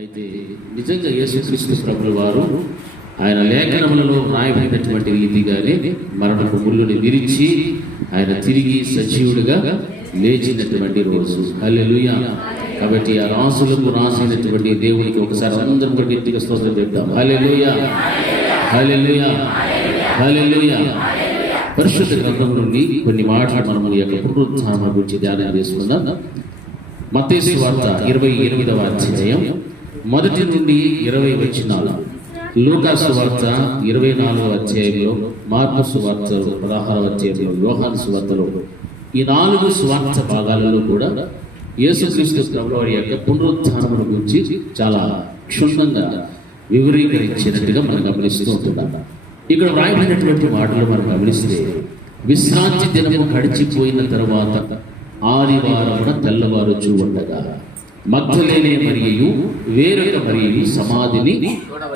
అయితే నిజంగా యేసుక్రీస్తు ప్రభుల వారు ఆయన లేఖనములలో రాయబడినటువంటి రీతిగానే మరణపు ముళ్ళుని విరిచి ఆయన తిరిగి సజీవుడిగా లేచినటువంటి రోజు. హల్లెలూయా. కాబట్టి ఆ రాసులకు రాసినటువంటి దేవునికి ఒకసారి అందరం కూడా గట్టిగా స్తోత్రం చెప్తాం. హల్లెలూయా, హల్లెలూయా, హల్లెలూయా. పరిశుద్ధ గ్రంథం నుండి కొన్ని మాటలు మనము ఈ యొక్క పునరుత్థానం గురించి ధ్యానం చేసుకుందాం. మత్తయి సువార్త 28వ అధ్యాయం 1 నుండి 20 వచనాలు, లూకా సువార్త 24వ అధ్యాయంలో, మార్కు సువార్త 16వ అధ్యాయంలో, యోహాను సువార్తలో, ఈ 4 సువార్త భాగాలలో కూడా యేసుక్రీస్తు ప్రభువారి యొక్క పునరుత్థానం గురించి చాలా క్షుణ్ణంగా వివరీకరించినట్టుగా మనం గమనిస్తూ ఉంటున్నాం. ఇక్కడ వ్రాయబడినటువంటి మాటలు మనం గమనిస్తే, విశ్రాంతి దినము గడిచిపోయిన తర్వాత ఆదివారమున తెల్లవారుచూ ఉండగా మగ్దలేనే మరియు వేరొక మరియు సమాధిని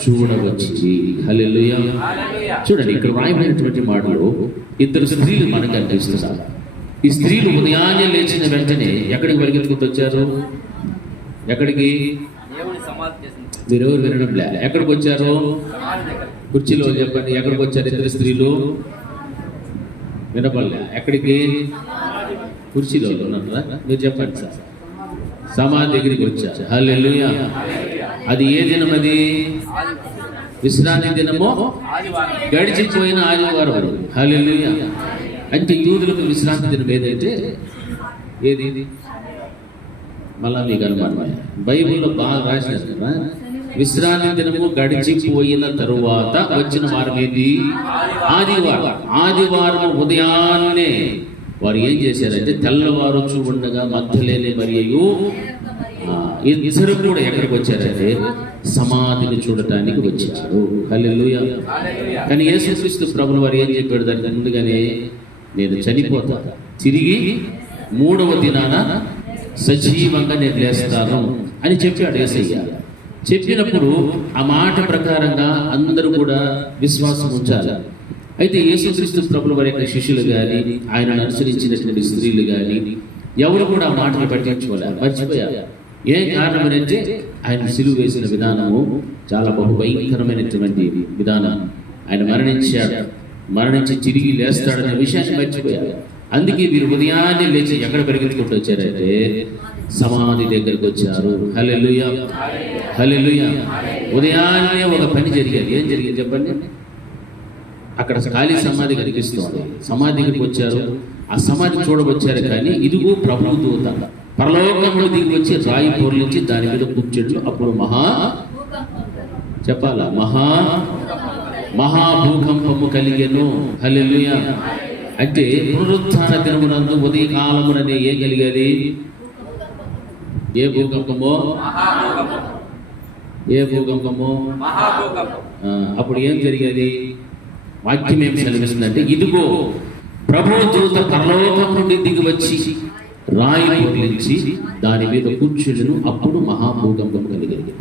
చూడవచ్చి. హల్లెలూయా. చూడండి, ఇక్కడ వ్రాయబడినటువంటి మాటలు 2 స్త్రీలు మనకు కనిపిస్తున్నారు. ఈ స్త్రీలు ఉదయాన్నే లేచిన వెంటనే ఎక్కడికి పరిగెత్తుకుంటూ వచ్చారు? ఎక్కడికి? మీరెవరు వినడంలే. ఎక్కడికి వచ్చారు? కుర్చీలో చెప్పండి. ఎక్కడికి వచ్చారు 2 స్త్రీలు? వినపడలే. ఎక్కడికి? కుర్చీలో ఉన్నారా? మీరు చెప్పండి సార్. సమాధి దగ్గరికి వచ్చారు. హల్లెలూయా. అది ఏ దినం? అది విశ్రాంతి దినము గడిచిపోయిన ఆదివారం. హల్లెలూయా. అంటే యూదులకు విశ్రాంతి దినం ఏదైతే ఏది? మళ్ళా మీకు అనుమానం, బైబిల్లో బాగా రాసినారు కదా, విశ్రాంతి దినము గడిచిపోయిన తరువాత వచ్చిన వారం ఏది? ఆదివారం. ఆదివారం ఉదయాన్నే వారు ఏం చేశారంటే, తెల్లవారుచూ ఉండగా మగ్దలేనే మరియు ఇద్దరు కూడా ఎక్కడికి వచ్చారంటే సమాధిని చూడటానికి వచ్చారు. హల్లెలూయా. కానీ యేసుక్రీస్తు ప్రభువు వారు ఏం చెప్పాడు? దానికి ముందుగానే, నేను చనిపోతా, తిరిగి 3వ దినాన సజీవంగా నేను లేస్తాను అని చెప్పాడు యేసయ్య. చెప్పినప్పుడు ఆ మాట ప్రకారంగా అందరూ కూడా విశ్వాసం ఉంచాలి. అయితే యేసుక్రీస్తు ప్రభువు వారి యొక్క శిష్యులు కానీ, ఆయనను అనుసరించినటువంటి స్త్రీలు కానీ ఎవరు కూడా ఆ మాటను పట్టించుకోలేదు, మర్చిపోయారు. ఏ కారణం అంటే, ఆయన సిలువ వేసిన విధానము చాలా బహుభయంకరమైనటువంటి విధానం. ఆయన మరణించి తిరిగి లేస్తాడనే విషయాన్ని మర్చిపోయారు. అందుకే వీరు ఉదయాన్నే లేచి ఎక్కడ పరిగెత్తుకుంటూ వచ్చారంటే సమాధి దగ్గరికి వచ్చారు. హల్లెలూయా, హల్లెలూయా. ఉదయాన్నే ఒక పని జరిగేది. ఏం జరిగింది చెప్పండి? అక్కడ ఖాళీ సమాధి కనిపిస్తుంది. సమాధి దగ్గరికి వచ్చారు. ఆ సమాధి చూడవచ్చారు. కానీ ఇదిగో ప్రభువు దూత పరలోకంలో దిగి వచ్చి రాయి పొర్లించి దాని మీద కూర్చోట్లు. అప్పుడు చెప్పాలా, మహాభూకంపము కలిగెను. హల్లెలూయా. అంటే పునరుత్థాన దినమునందు ఉదయకాలముననే ఏం కలిగేది? ఏ భూకంపమో? ఏ భూకంపమో? అప్పుడు ఏం జరిగేది? వాక్యం ఏం సెలవిస్తుందంటే, ఇదిగో ప్రభు దూత పరలోకం నుండి దిగి వచ్చి రాయి పొర్లించి దాని మీద కూర్చుండును. అప్పుడు మహాభూకంపం కలిగేది.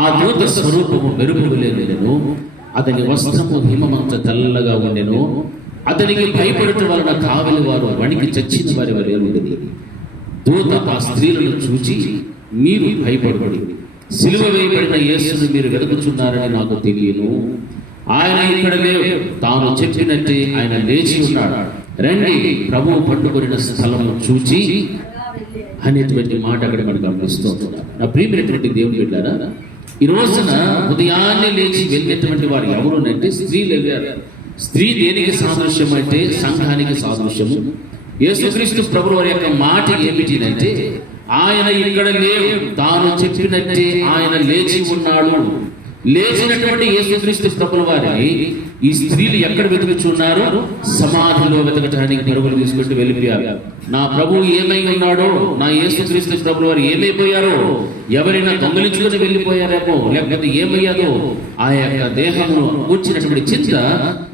ఆ దూత స్వరూపము మెరుపులేను, అతని వస్త్రము హిమమంత తెల్లగా ఉండెను. అతనికి భయపడటం వలన కావలి వారు వణికి చచ్చిన వారి వలె ఉండేది. దూత ఆ స్త్రీలను చూచి, మీరు భయపడబడి సిలువ వేయబడిన యేసును మీరు వెతుకుచున్నారని నాకు తెలియను. ఆయన ఇక్కడ లేవు, తాను చెప్పినట్టే ఆయన లేచి ఉన్నాడు. రండి, ప్రభువు పట్టుకొనిన స్థలము చూచి అనేటువంటి మాట అక్కడ మనం గమనిస్తూ ఉంటున్నాం. నా ప్రియమైనటువంటి దేవుని బిడ్డలారా, ఈ రోజున ఉదయాన్నే లేచి వెళ్ళినటువంటి వారు ఎవరు అంటే స్త్రీలు వెళ్ళారు. స్త్రీ దేనికి సాదృశ్యం అంటే సంఘానికి సాదృశ్యము. యేసుక్రీస్తు ప్రభువు వారి యొక్క మాట ఏమిటి అంటే, ఆయన ఇక్కడ లేవు, తాను చెప్పినట్టే ఆయన లేచి ఉన్నాడు. లేచినటువంటి యేసుక్రీస్తు ప్రభువు వారిని ఈ స్త్రీలు ఎక్కడ వెతుకుచున్నారు? సమాధిలో వెతకటానికి పరుగులు తీసుకుంటూ వెళ్ళిపోయారు. నా ప్రభువు ఏమై ఉన్నాడో, నా యేసుక్రీస్తు ప్రభువు వారు ఏమైపోయారో, ఎవరైనా దొంగలించుకుని వెళ్ళిపోయారేమో, లేకపోతే ఏమయ్యాదో ఆ యొక్క దేహమును కూర్చున్నటువంటి చింత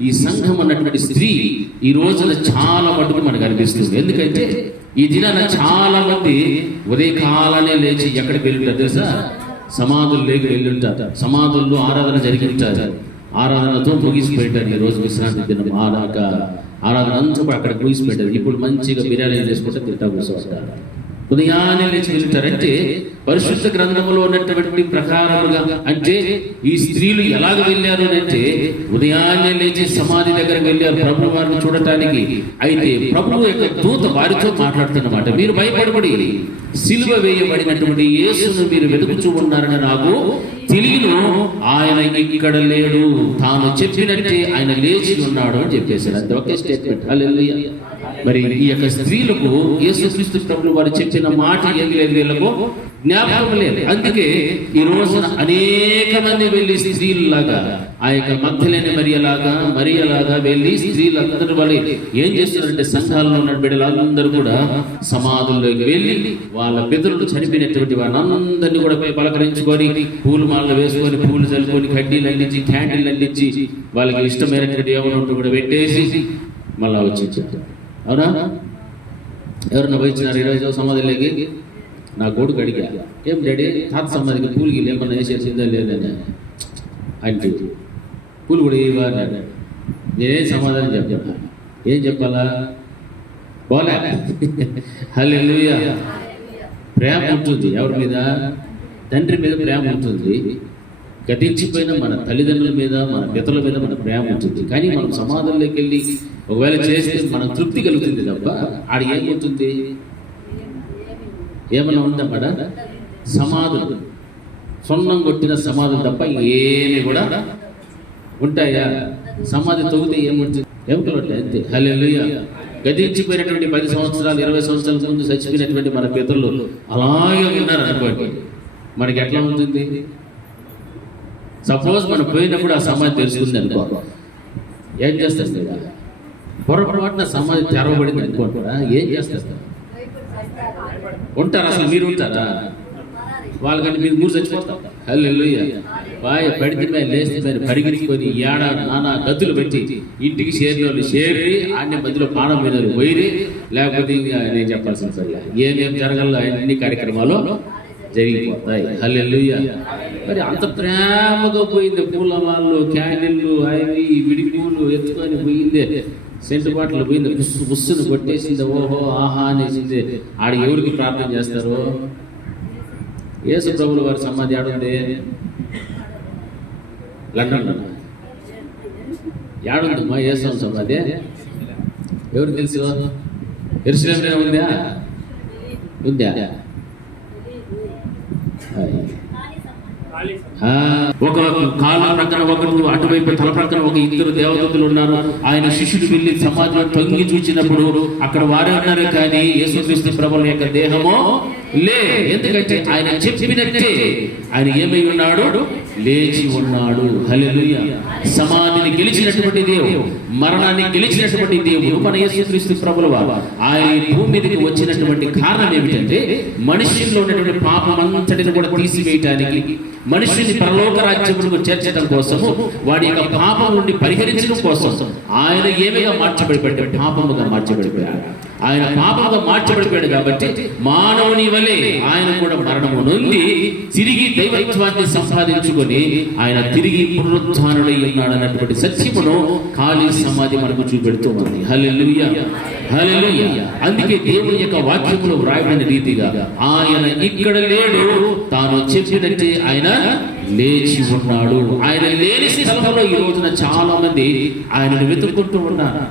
ఈ సంఘం అన్నటువంటి స్త్రీ ఈ రోజున చాలా మటుకు మనకు అనిపిస్తుంది. ఎందుకంటే ఈ దినాన చాలా మంది ఉదయకాలనే లేచి ఎక్కడికి వెళ్ళింటారు తెలుసా? సమాధులు లేక వెళ్ళుంటారు. సమాధుల్లో ఆరాధన జరిగింటారు. ఆరాధనతో ముగిసిపోయింటారు. ఈ రోజు విశ్రాంతి దినం ఆరాధన అంతా కూడా అక్కడ ముగిసిపోయింటారు. ఇప్పుడు మంచిగా బిర్యానీ చేసుకుంటే తింటా కూర్చోంటారు. ఉదయాన్నే లేచి వెళ్తారంటే పరిశుద్ధ గ్రంథంలో ఉన్నటువంటి ప్రకారముగా అంటే ఈ స్త్రీలు ఎలాగ వెళ్ళారు అంటే ఉదయాన్నే లేచి సమాధి దగ్గరకు వెళ్ళారు ప్రభు వారిని చూడటానికి. అయితే ప్రభు యొక్క దూత వారితో మాట్లాడుతున్నమాట, మీరు భయపడబడి సిలువ వేయబడినటువంటి యేసును మీరు వెతుకుచూ ఉన్నారని నాకు తెలియను, ఆయన ఇక్కడ లేడు, తాను చెప్పినట్టే ఆయన లేచి ఉన్నాడు అని చెప్పేశారు. అది ఒకే స్టేట్మెంట్. హల్లెలూయా. మరి ఈ యొక్క స్త్రీలకు యేసుక్రీస్తు ప్రభువు వారు చెప్పిన మాట ఏం లేదు, వీళ్ళకు జ్ఞాపకం లేదు. అందుకే ఈ రోజున అనేక మంది వెళ్ళి స్త్రీలలాగా ఆ యొక్క మగ్దలేని మరియలాగా వెళ్ళి స్త్రీలందరూ వాళ్ళు ఏం చేస్తున్నారంటే సంఘాలలో ఉన్న బిడ్డలందరూ కూడా సమాధుల్లోకి వెళ్ళి వాళ్ళ పితరులు చనిపోయినటువంటి వాళ్ళందరినీ కూడా పలకరించుకొని పూలు మాలలు వేసుకొని పూలు చల్లుకొని కడ్డీలు అందించి క్యాండిల్ అందించి వాళ్ళకి ఇష్టమైనటువంటి ఏమన్నా కూడా పెట్టేసి మళ్ళా వచ్చి. అవునా? ఎవరన్నా వచ్చినారు ఈరోజు సమాధిలోకి? నా కొడుకు అడిగా, ఏం డాడీ తాత సమాధికి పూలకి ఏమన్నా వేసేసిందా లేదని అంటే పూలు కూడా ఇవ్వాలి. నేనేం సమాధానం చెప్పాను? ఏం చెప్పాలా? పోలే. హల్లెలూయా. ప్రేమ ఉంటుంది ఎవరి మీద? తండ్రి మీద ప్రేమ ఉంటుంది. గతించిపోయిన మన తల్లిదండ్రుల మీద, మన పితల మీద మన ప్రేమ ఉంటుంది. కానీ మనం సమాధుల్లోకి వెళ్ళి ఒకవేళ చేస్తే మనం తృప్తి కలుగుతుంది తప్ప ఆడ ఏమవుతుంది? ఏమన్నా ఉందన్నమాట? సమాధులు, సొన్నం కొట్టిన సమాధులు తప్ప ఏమి కూడా ఉంటాయా? సమాధి తొగితే ఏముంటుంది? ఏమిటి అంతే. హల్లెలూయా. గతించిపోయినటువంటి 10 సంవత్సరాలు 20 సంవత్సరాల ముందు చచ్చిపోయినటువంటి మన పితరులు అలాగే ఉన్నారు అనుకోండి, మనకి ఎట్లా ఉంటుంది? సపోజ్ మనం పోయినప్పుడు ఆ సమాధి తెలుసుకుంది అనుకో, ఏం చేస్తారు? లేదా పొరపాటున సమాధి తెరవబడింది అనుకుంటారా? ఏం చేస్తారు? ఉంటారా? అసలు మీరు ఉంటారా? వాళ్ళకంటే మీరు మూడు చచ్చిపోతారు. హల్లెలూయా. పడితే మీద లేస్తే మీద పరిగెత్తుకొని నానా గతులు పెట్టి ఇంటికి చేరిన చేరి ఆన్య మధ్యలో పానం మీద పోయి, లేకపోతే నేను చెప్పాల్సిన సరే ఏమేమి జరగాలో అన్ని కార్యక్రమాలు జరిగిపోతాయి. హల్లెలూయా. మరి అంత ప్రేమగా పోయింది, పూల మాలలు, క్యాండిల్లు, అవి విడి పూలు ఎత్తుకొని పోయిందే, సెంటు బాటలు పోయింది, బుస్సును కొట్టేసింది, ఓహో ఆహా అనేసింది. ఆడ ఎవరికి ప్రార్థన చేస్తారు? యేసు ప్రభువుల వారి సమాధి ఆడుంది లండన్లో. ఏడుందమ్మా యేసు సమాధి? ఎవరు తెలుసు? యెరూషలేములో ఉందా? ఒక కాళ్ళ ప్రక్కన ఒకరు, అటువైపు తల ప్రక్కన ఒక ఇద్దరు దేవదూతలు ఉన్నారు. ఆయన శిష్యుడు వెళ్ళి సమాధిలో తొంగి చూచినప్పుడు అక్కడ వారే ఉన్నారు, కానీ యేసుక్రీస్తు ప్రభువు యొక్క దేహము లే. ఎందుకంటే ఆయన చెప్పినట్టే ఆయన ఏమై ఉన్నాడు? లేచి ఉన్నాడు. హల్లెలూయా. సమాధిని గెలిచినటువంటి దేవుడు, మరణాన్ని గెలిచినటువంటి దేవుడు మన యేసుక్రీస్తు ప్రభువు వారు. ఆయన భూమి మీదకి వచ్చినటువంటి కారణం ఏమిటంటే మనుష్యుల్లో ఉన్నటువంటి పాపం అంతటిని కూడా తీసివేయటానికి, మనుషుని పరలోక రాజ్యములకు చేర్చడం కోసము, వాడి యొక్క పాపం నుండి పరిహరించడం కోసం ఆయన ఏమిగా మార్చబడిపోయాడు? పాపముగా మార్చబడిపోయాడు. ఆయన పాపముగా మార్చబడిపోయాడు కాబట్టి మానవుని వలె ఆయన కూడా మరణము నుండి తిరిగి దైవత్వాన్ని సంపాదించుకొని ఆయన తిరిగి పునరుత్థానుడై ఉన్నాడు అన్నటువంటి సత్యమును ఖాళీ సమాధి మనకు చూపెడుతూ ఉంది. హల్లెలూయా. హల్లెలూయా. అందుకే దేవుని యొక్క వాక్యములో వ్రాయబడిన రీతిగా ఆయన ఇక్కడ లేడు, తాను చెప్పినట్టే ఆయన లేచి ఉన్నాడు. ఆయన లేని స్థలంలో ఈ రోజున చాలా మంది ఆయనను వెతుక్కుంటూ ఉన్నారు.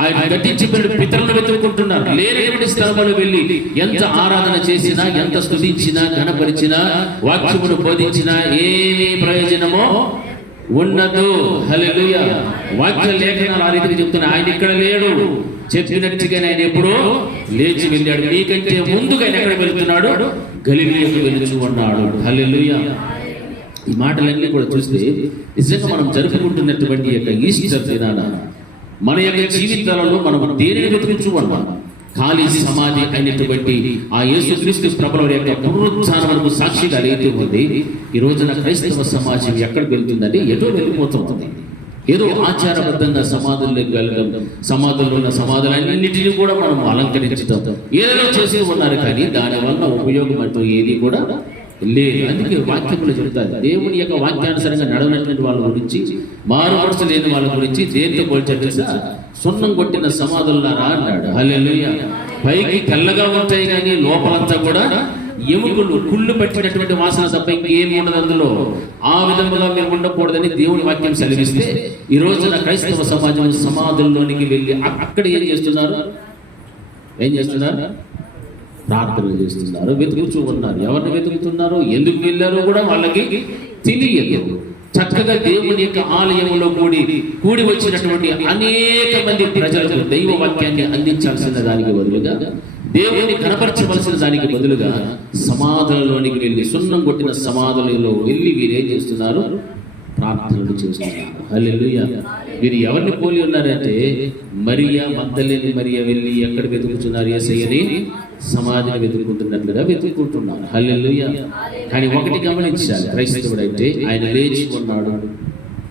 ఆయన గతించిపోయిన పితరులను వెతుక్కుంటున్నారు. లేనటువంటి స్థలంలో వెళ్ళి ఎంత ఆరాధన చేసినా, ఎంత స్తుతించినా, ఘనపరిచినా, వాక్యమును బోధించినా ఏమీ ప్రయోజనమో ఉండదు. హల్లెలూయా. వాక్య లేఖనాలు ఆ రీతికి చెప్తున్నా, ఆయన ఇక్కడ లేడు, చెప్పినట్టుగానే ఆయన ఎప్పుడో లేచి వెళ్ళాడు. మీకంటే ముందుగా ఆయన ఎక్కడ వెళ్తున్నాడు? గలిలయకు వెళుచు ఉన్నాడు. హల్లెలూయా. ఈ మాటలన్నీ కూడా చూస్తే నిజంగా మనం జరుపుకుంటున్నటువంటి యొక్క ఈస్టర్ దినాన మన యొక్క జీవితాలలో మనం దేనిని వెతుకుతున్నాం? ఖాళీ సమాధి అయినటువంటి ఆ యేసుక్రీస్తు ప్రభువు యొక్క పునరుత్థానమునకు సాక్షిగా అయితే ఉంది. ఈ రోజున క్రైస్తవ సమాజం ఎక్కడికి వెళ్తుందంటే ఎటో వెళ్ళిపోతుంది. ఏదో ఆచారబద్ధంగా సమాధుల్లోకి వెళ్ళడం, సమాధుల్లో ఉన్న సమాధులన్నింటినీ కూడా మనం అలంకరించడం, ఏదో చేస్తూ ఉన్నారు, కానీ దానివల్ల ఉపయోగం అంటూ ఏది కూడా లేదు. అందుకే వాక్యములు చెబుతారు, దేవుని యొక్క వాక్యానుసారంగా నడవనటువంటి వాళ్ళ గురించి, మారు మనసు లేని వాళ్ళ గురించి దేంతో పోల్చారు తెలుసా? సున్నం కొట్టిన సమాధులారా అన్నాడు. హల్లెలూయా. పైకి తెల్లగా ఉంటాయి కానీ లోపలంతా కూడా ఎముకలు కుళ్ళు పట్టినటువంటి వాసన తప్ప ఇంకేమి ఉండదు అందులో. ఆ విధంగా మేము ఉండకూడదని దేవుని వాక్యం సెలవిస్తే ఈ రోజున క్రైస్తవ సమాజం సమాధుల్లోనికి వెళ్ళి అక్కడ ఏం చేస్తున్నారు? ప్రార్థనలు చేస్తున్నారు, వెతుకుతూ ఉన్నారు. ఎవరిని వెతుకుతున్నారు, ఎందుకు వెళ్ళారో కూడా వాళ్ళకి తెలియదు. చక్కగా దేవుని యొక్క ఆలయంలో కూడి వచ్చినటువంటి అనేక మంది ప్రజలకు దైవ వాక్యాన్ని అందించాల్సిన దానికి బదులుగా, దేవుని కనపరచవలసిన దానికి బదులుగా సమాధులలోనికి వెళ్ళి, సున్నం కొట్టిన సమాధులలో వెళ్ళి వీరేం చేస్తున్నారు? ప్రార్థనలు చేస్తున్నారు. హల్లెలూయా. వీరు ఎవరిని పోలి ఉన్నారంటే మరియా మగ్దలేని మరియా వెళ్ళి ఎక్కడ వెతుకుతున్నారు? యేసయ్యని సమాధిని వెతుకుంటున్నట్లుగా వెతుక్కుంటున్నారు. హల్లెలూయా. కానీ ఒకటి గమనించాలి, క్రైస్తవుడైతే ఆయన లేచి ఉన్నాడు,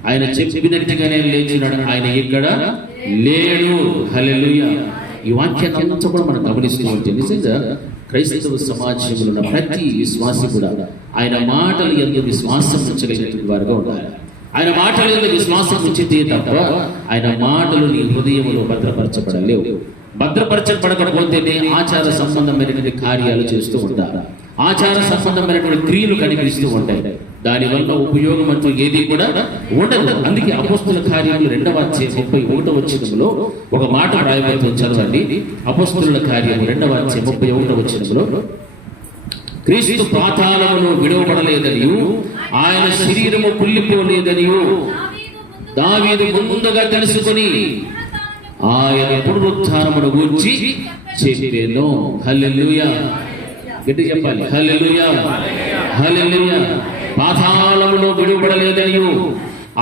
ఆయన చెప్పినట్టుగానే లేచినాడు, ఆయన ఇక్కడ లేడు. హల్లెలూయా. ఈ వాక్యాన్ని అంతా కూడా మనం గమనిస్తూ ఉంటే నిజంగా క్రైస్తవ సమాజంలో ఉన్న ప్రతి విశ్వాసి కూడా ఆయన మాటలు ఎందు విశ్వాసం ఉంచగలిగినటువంటి వారుగా ఉండాలి. ఆయన మాటలు ఎందు విశ్వాసం ఉంచితే తప్ప ఆయన మాటలు నీ హృదయంలో భద్రపరచబడలేవు. భద్రపరచబడకపోతేనే ఆచార సంబంధమైనటువంటి కార్యాలు చేస్తూ ఉంటారు, ఆచార సంబంధమైనటువంటి క్రియలు కనిపిస్తూ ఉంటాయి. దానివల్ల ఉపయోగం అంటూ ఏది కూడా ఉండదు. అందుకే అపోస్తుల కార్యాలు 2వ అధ్యాయం 31వ వచనంలో ఒక మాట రాయబడుతుంది, చదవండి. అపోస్తుల కార్యము 2వ అధ్యాయం 31వ వచనంలో, క్రీస్తు పాతాళములో విడవబడలేదనియు ఆయన శరీరము కుళ్ళిపోలేదనియు దావీదు ముందుగా తెలుసుకొని ఆయన పునరుత్థానమును గూర్చి చెప్పెను. హల్లెలూయా. గట్టి చెప్పాలి, హల్లెలూయా, హల్లెలూయా. పాతాళములో విడువబడలేదనియు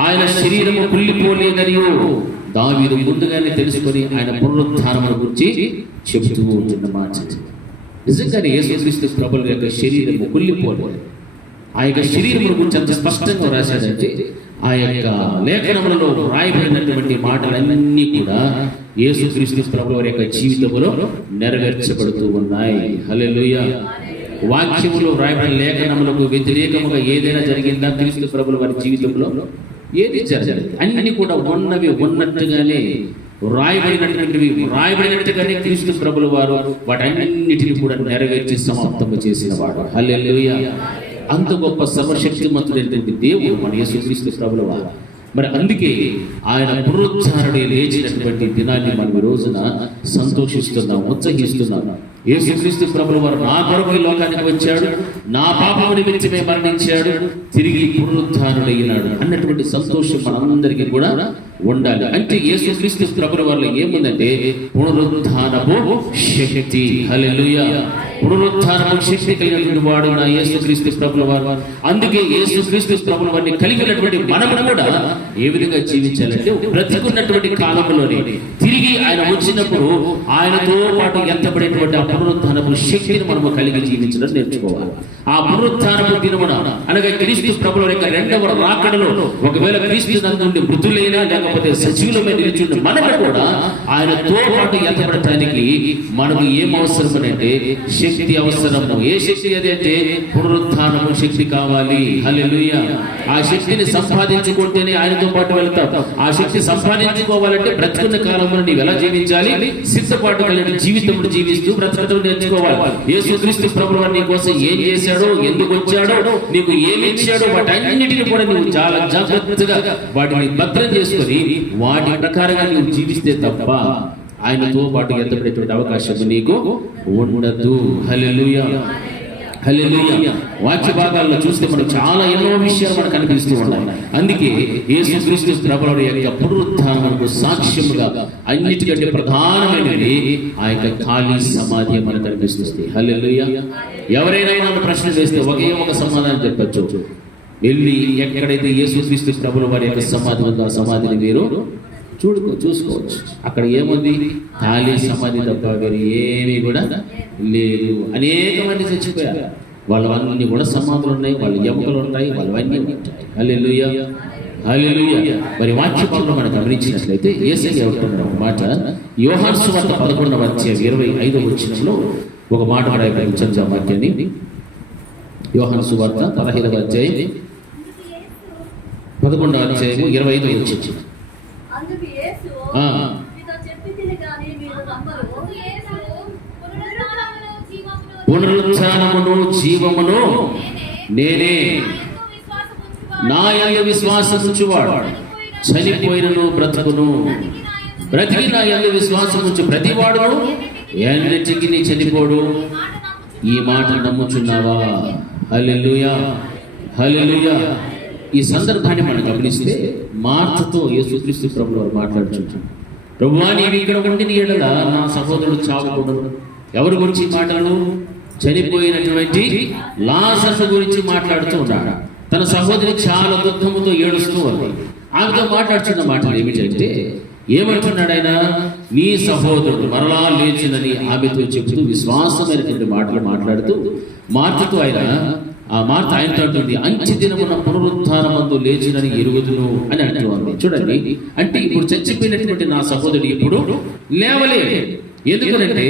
ఆయన శరీరము కుళ్ళిపోలేదనియు దావీదు ముందుగానే తెలుసుకొని ఆయన పునరుత్థానమును గురించి చెబుతూ ఉంటున్న మాట. నిజంగానే యేసుక్రీస్తు ప్రభువు యొక్క శరీరము కుళ్ళిపోలేదు. ఆ యొక్క శరీరమును గురించి అంత స్పష్టంగా రాశాడంటే ఆ యొక్క లేఖనములలో రాయబడినటువంటి మాటలన్నీ కూడా యేసుక్రీస్తు ప్రభువు యొక్క జీవితంలో నెరవేర్చబడుతూ ఉన్నాయి. హల్లెలూయా. వాక్యములో రాయబడిన లేఖనములకు వ్యతిరేకముగా ఏదైనా జరిగిందా క్రీస్తు ప్రభువు వారి జీవితంలో? ఏది జరగలేదు. అన్ని కూడా ఉన్నవి ఉన్నట్టుగానే రాయబడినట్టుగానే క్రీస్తు ప్రభువు వారు వాటన్నిటిని కూడా నెరవేర్చి సమాప్తము చేసిన వాడు. హల్లెలూయా. అంత గొప్ప సర్వశక్తిమంతుడైనటువంటి దేవుడు మన యేసుక్రీస్తు ప్రభువు వారు. మరి అందుకే ఆయన పునరుత్థానుడై లేచినటువంటి దినాన్ని మనం ఈ రోజున సంతోషిస్తున్నాం, ఉత్సహిస్తున్నాం. యేసుక్రీస్తు ప్రభువు వారు నా కొరకు ఈ లోకానికి వచ్చాడు, నా పాపము నిమిత్తమే మరణించాడు, తిరిగి పునరుత్థానుడైనాడు అన్నటువంటి సంతోషం మనందరికీ కూడా ఉండాలి. అంటే యేసుక్రీస్తు ప్రభువు వారిలో ఏముందంటే పునరుత్థానపు శక్తి. హల్లెలూయా. పునరుత్థానపు శక్తి కలిగినటువంటి వాడు నా యేసుక్రీస్తు ప్రభువు వారు. అందుకే యేసుక్రీస్తు ప్రభువు వారిని కలిగినటువంటి మనము కూడా ఏ విధంగా జీవించాలంటే బ్రతికున్నటువంటి కాలంలోనే తిరిగి ఆయన వచ్చినప్పుడు ఆయనతో పాటు ఎత్తబడేటువంటి ఆ పునరుత్థానపు శక్తిని మనము కలిగి జీవించడం నేర్చుకోవాలి. ఆ పునరుత్థానపు దినమున అనగా క్రీస్తు ప్రభువు యొక్క 2వ రాకడలో ఒకవేళ క్రీస్తు నందు మృతులైనా లేకపోతే సజీవులమై నిలిచి మనము కూడా ఆయనతో పాటు ఎత్తబడటానికి మనకు ఏం అవసరం అంటే శక్తి అవసరము. ఏ శక్తి అది అంటే పునరుత్థానము శక్తి కావాలి. హల్లెలూయా. ఆ శక్తిని సంపాదించుకుంటేనే ఆయనతో పాటు వెళ్తాం. ఆ శక్తి సంపాదించుకోవాలంటే బ్రతుకున్న కాలంలో నీవు ఎలా జీవించాలి? సిద్ధపాటు కలిగిన జీవితం జీవిస్తూ బ్రతకడం నేర్చుకోవాలి. యేసుక్రీస్తు ప్రభువు నీ కోసం ఏం చేశాడో, ఎందుకు వచ్చాడో, నీకు ఏమి ఇచ్చాడో వాటన్నిటిని కూడా నువ్వు చాలా జాగ్రత్తగా వాటిని భద్రం చేసుకొని వాటి ప్రకారంగా నువ్వు జీవిస్తే తప్ప ఆయనతో పాటు ఎత్తబడేటువంటి అవకాశం నీకు ఉండదు. హల్లెలూయా, హల్లెలూయా. వాక్య భాగాల్లో చూస్తే మనకు చాలా ఎన్నో విషయాలు మనకు కనిపిస్తూ ఉన్నాయి. అందుకే యేసుక్రీస్తు ప్రభువు యొక్క పునరుత్థానమునకు సాక్ష్యముగా అన్నిటికంటే ప్రధానమైనది ఆ యొక్క ఖాళీ సమాధి మనకు కనిపిస్తుంది. హల్లెలూయా. ఎవరైనా మనం ప్రశ్న వేస్తే ఒకే ఒక సమాధానం చెప్పచ్చు. వెళ్ళి ఎక్కడైతే యేసుక్రీస్తు ప్రభువు వారి యొక్క సమాధి ఉందో ఆ సమాధిని మీరు చూసుకోవచ్చు. అక్కడ ఏముంది? ఖాళీ సమాధి తప్ప వేరే ఏమీ కూడా లేదు. అనేక మంది చచ్చిపోయారు, వాళ్ళవన్నీ కూడా సమాధులు ఉన్నాయి, వాళ్ళ ఎముకలు ఉంటాయి, వాళ్ళవన్నీ ఉంటాయి. హల్లెలూయా, హల్లెలూయా. మరి వాక్యంలో మనం గమనించినట్లయితే యేసయ్య అంటున్న ఒక మాట యోహాను సువార్త 11వ అధ్యాయం 25వ వచనంలో ఒక మాట రాయబడింది. ఆ వాక్యాన్ని యోహాను సువార్త 15వ అధ్యాయం 11వ అధ్యాయం 25వ వచనం. అందుకు యేసు మీతో చెప్పితిని గాని మీరు నమ్మరు. యేసు పునరుత్థానమును జీవమును పునరుత్థానమును జీవమును నేనే. నా యందు విశ్వాసం ఉంచువాడు చనిపోయినను బ్రతుకును. బ్రతికి నా యందు విశ్వాసం ఉంచు ప్రతివాడు ఎన్నటికి చనిపోడు. ఈ మాట నమ్ముచున్నావా? హల్లెలూయా, హల్లెలూయా. ఈ సందర్భాన్ని మనం గమనిస్తే మార్తతో యేసుక్రీస్తు ప్రభువు వారు మాట్లాడుచుంటారు. ప్రభువా, నీవు ఇక్కడ ఉండి నీ ఎడల నా సహోదరుడు చావకూడదు. ఎవరి గురించి మాటలు? చనిపోయినటువంటి లాజరు గురించి మాట్లాడుతూ ఉన్నాడు. తన సహోదరి చాలా దుఃఖముతో ఏడుస్తూ ఉంది. ఆమెతో మాట్లాడుతున్న మాటలు ఏమిటంటే, ఏమంటున్నాడు ఆయన? నీ సహోదరుడు మరలా లేచునని ఆమెతో చెబుతూ విశ్వాసమైనటువంటి మాటలు మాట్లాడుతూ మార్తతో ఆ మాట ఆయనతో అంటుంది, అంచె దినమున పునరుత్థానమందు లేచునని ఎరుగుదును అని అంటూ ఉంది. చూడండి, అంటే ఇప్పుడు చచ్చిపోయినటువంటి నా సహోదరుడు ఇప్పుడు లేవలేదు. ఎందుకంటే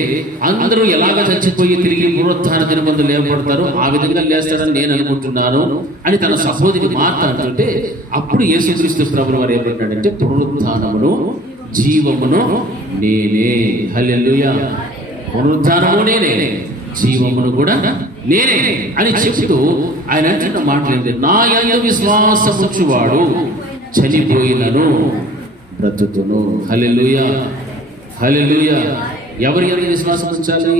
అందరూ ఎలాగ చచ్చిపోయి తిరిగి పునరుత్థాన దినమందు లేవబడతారో ఆ విధంగా లేస్తారని నేను అనుకుంటున్నాను అని తన సహోదరి మార్త అంటుంటే, అప్పుడు యేసుక్రీస్తు ప్రభువు వారు ఏమంటాడంటే, పునరుత్థానమును జీవమును నేనే. హల్లెలూయా. పునరుత్థానము నేనే, జీవమును కూడా నేనే అని చెప్తూ ఆయన అంటున్న మాటలు ఏంటి? నా యందు విశ్వాసం ఉంచువాడు చనిపోయినను బ్రతుకును. హల్లెలూయా, హల్లెలూయా. ఎవరి యందు విశ్వాసం ఉంచాలి?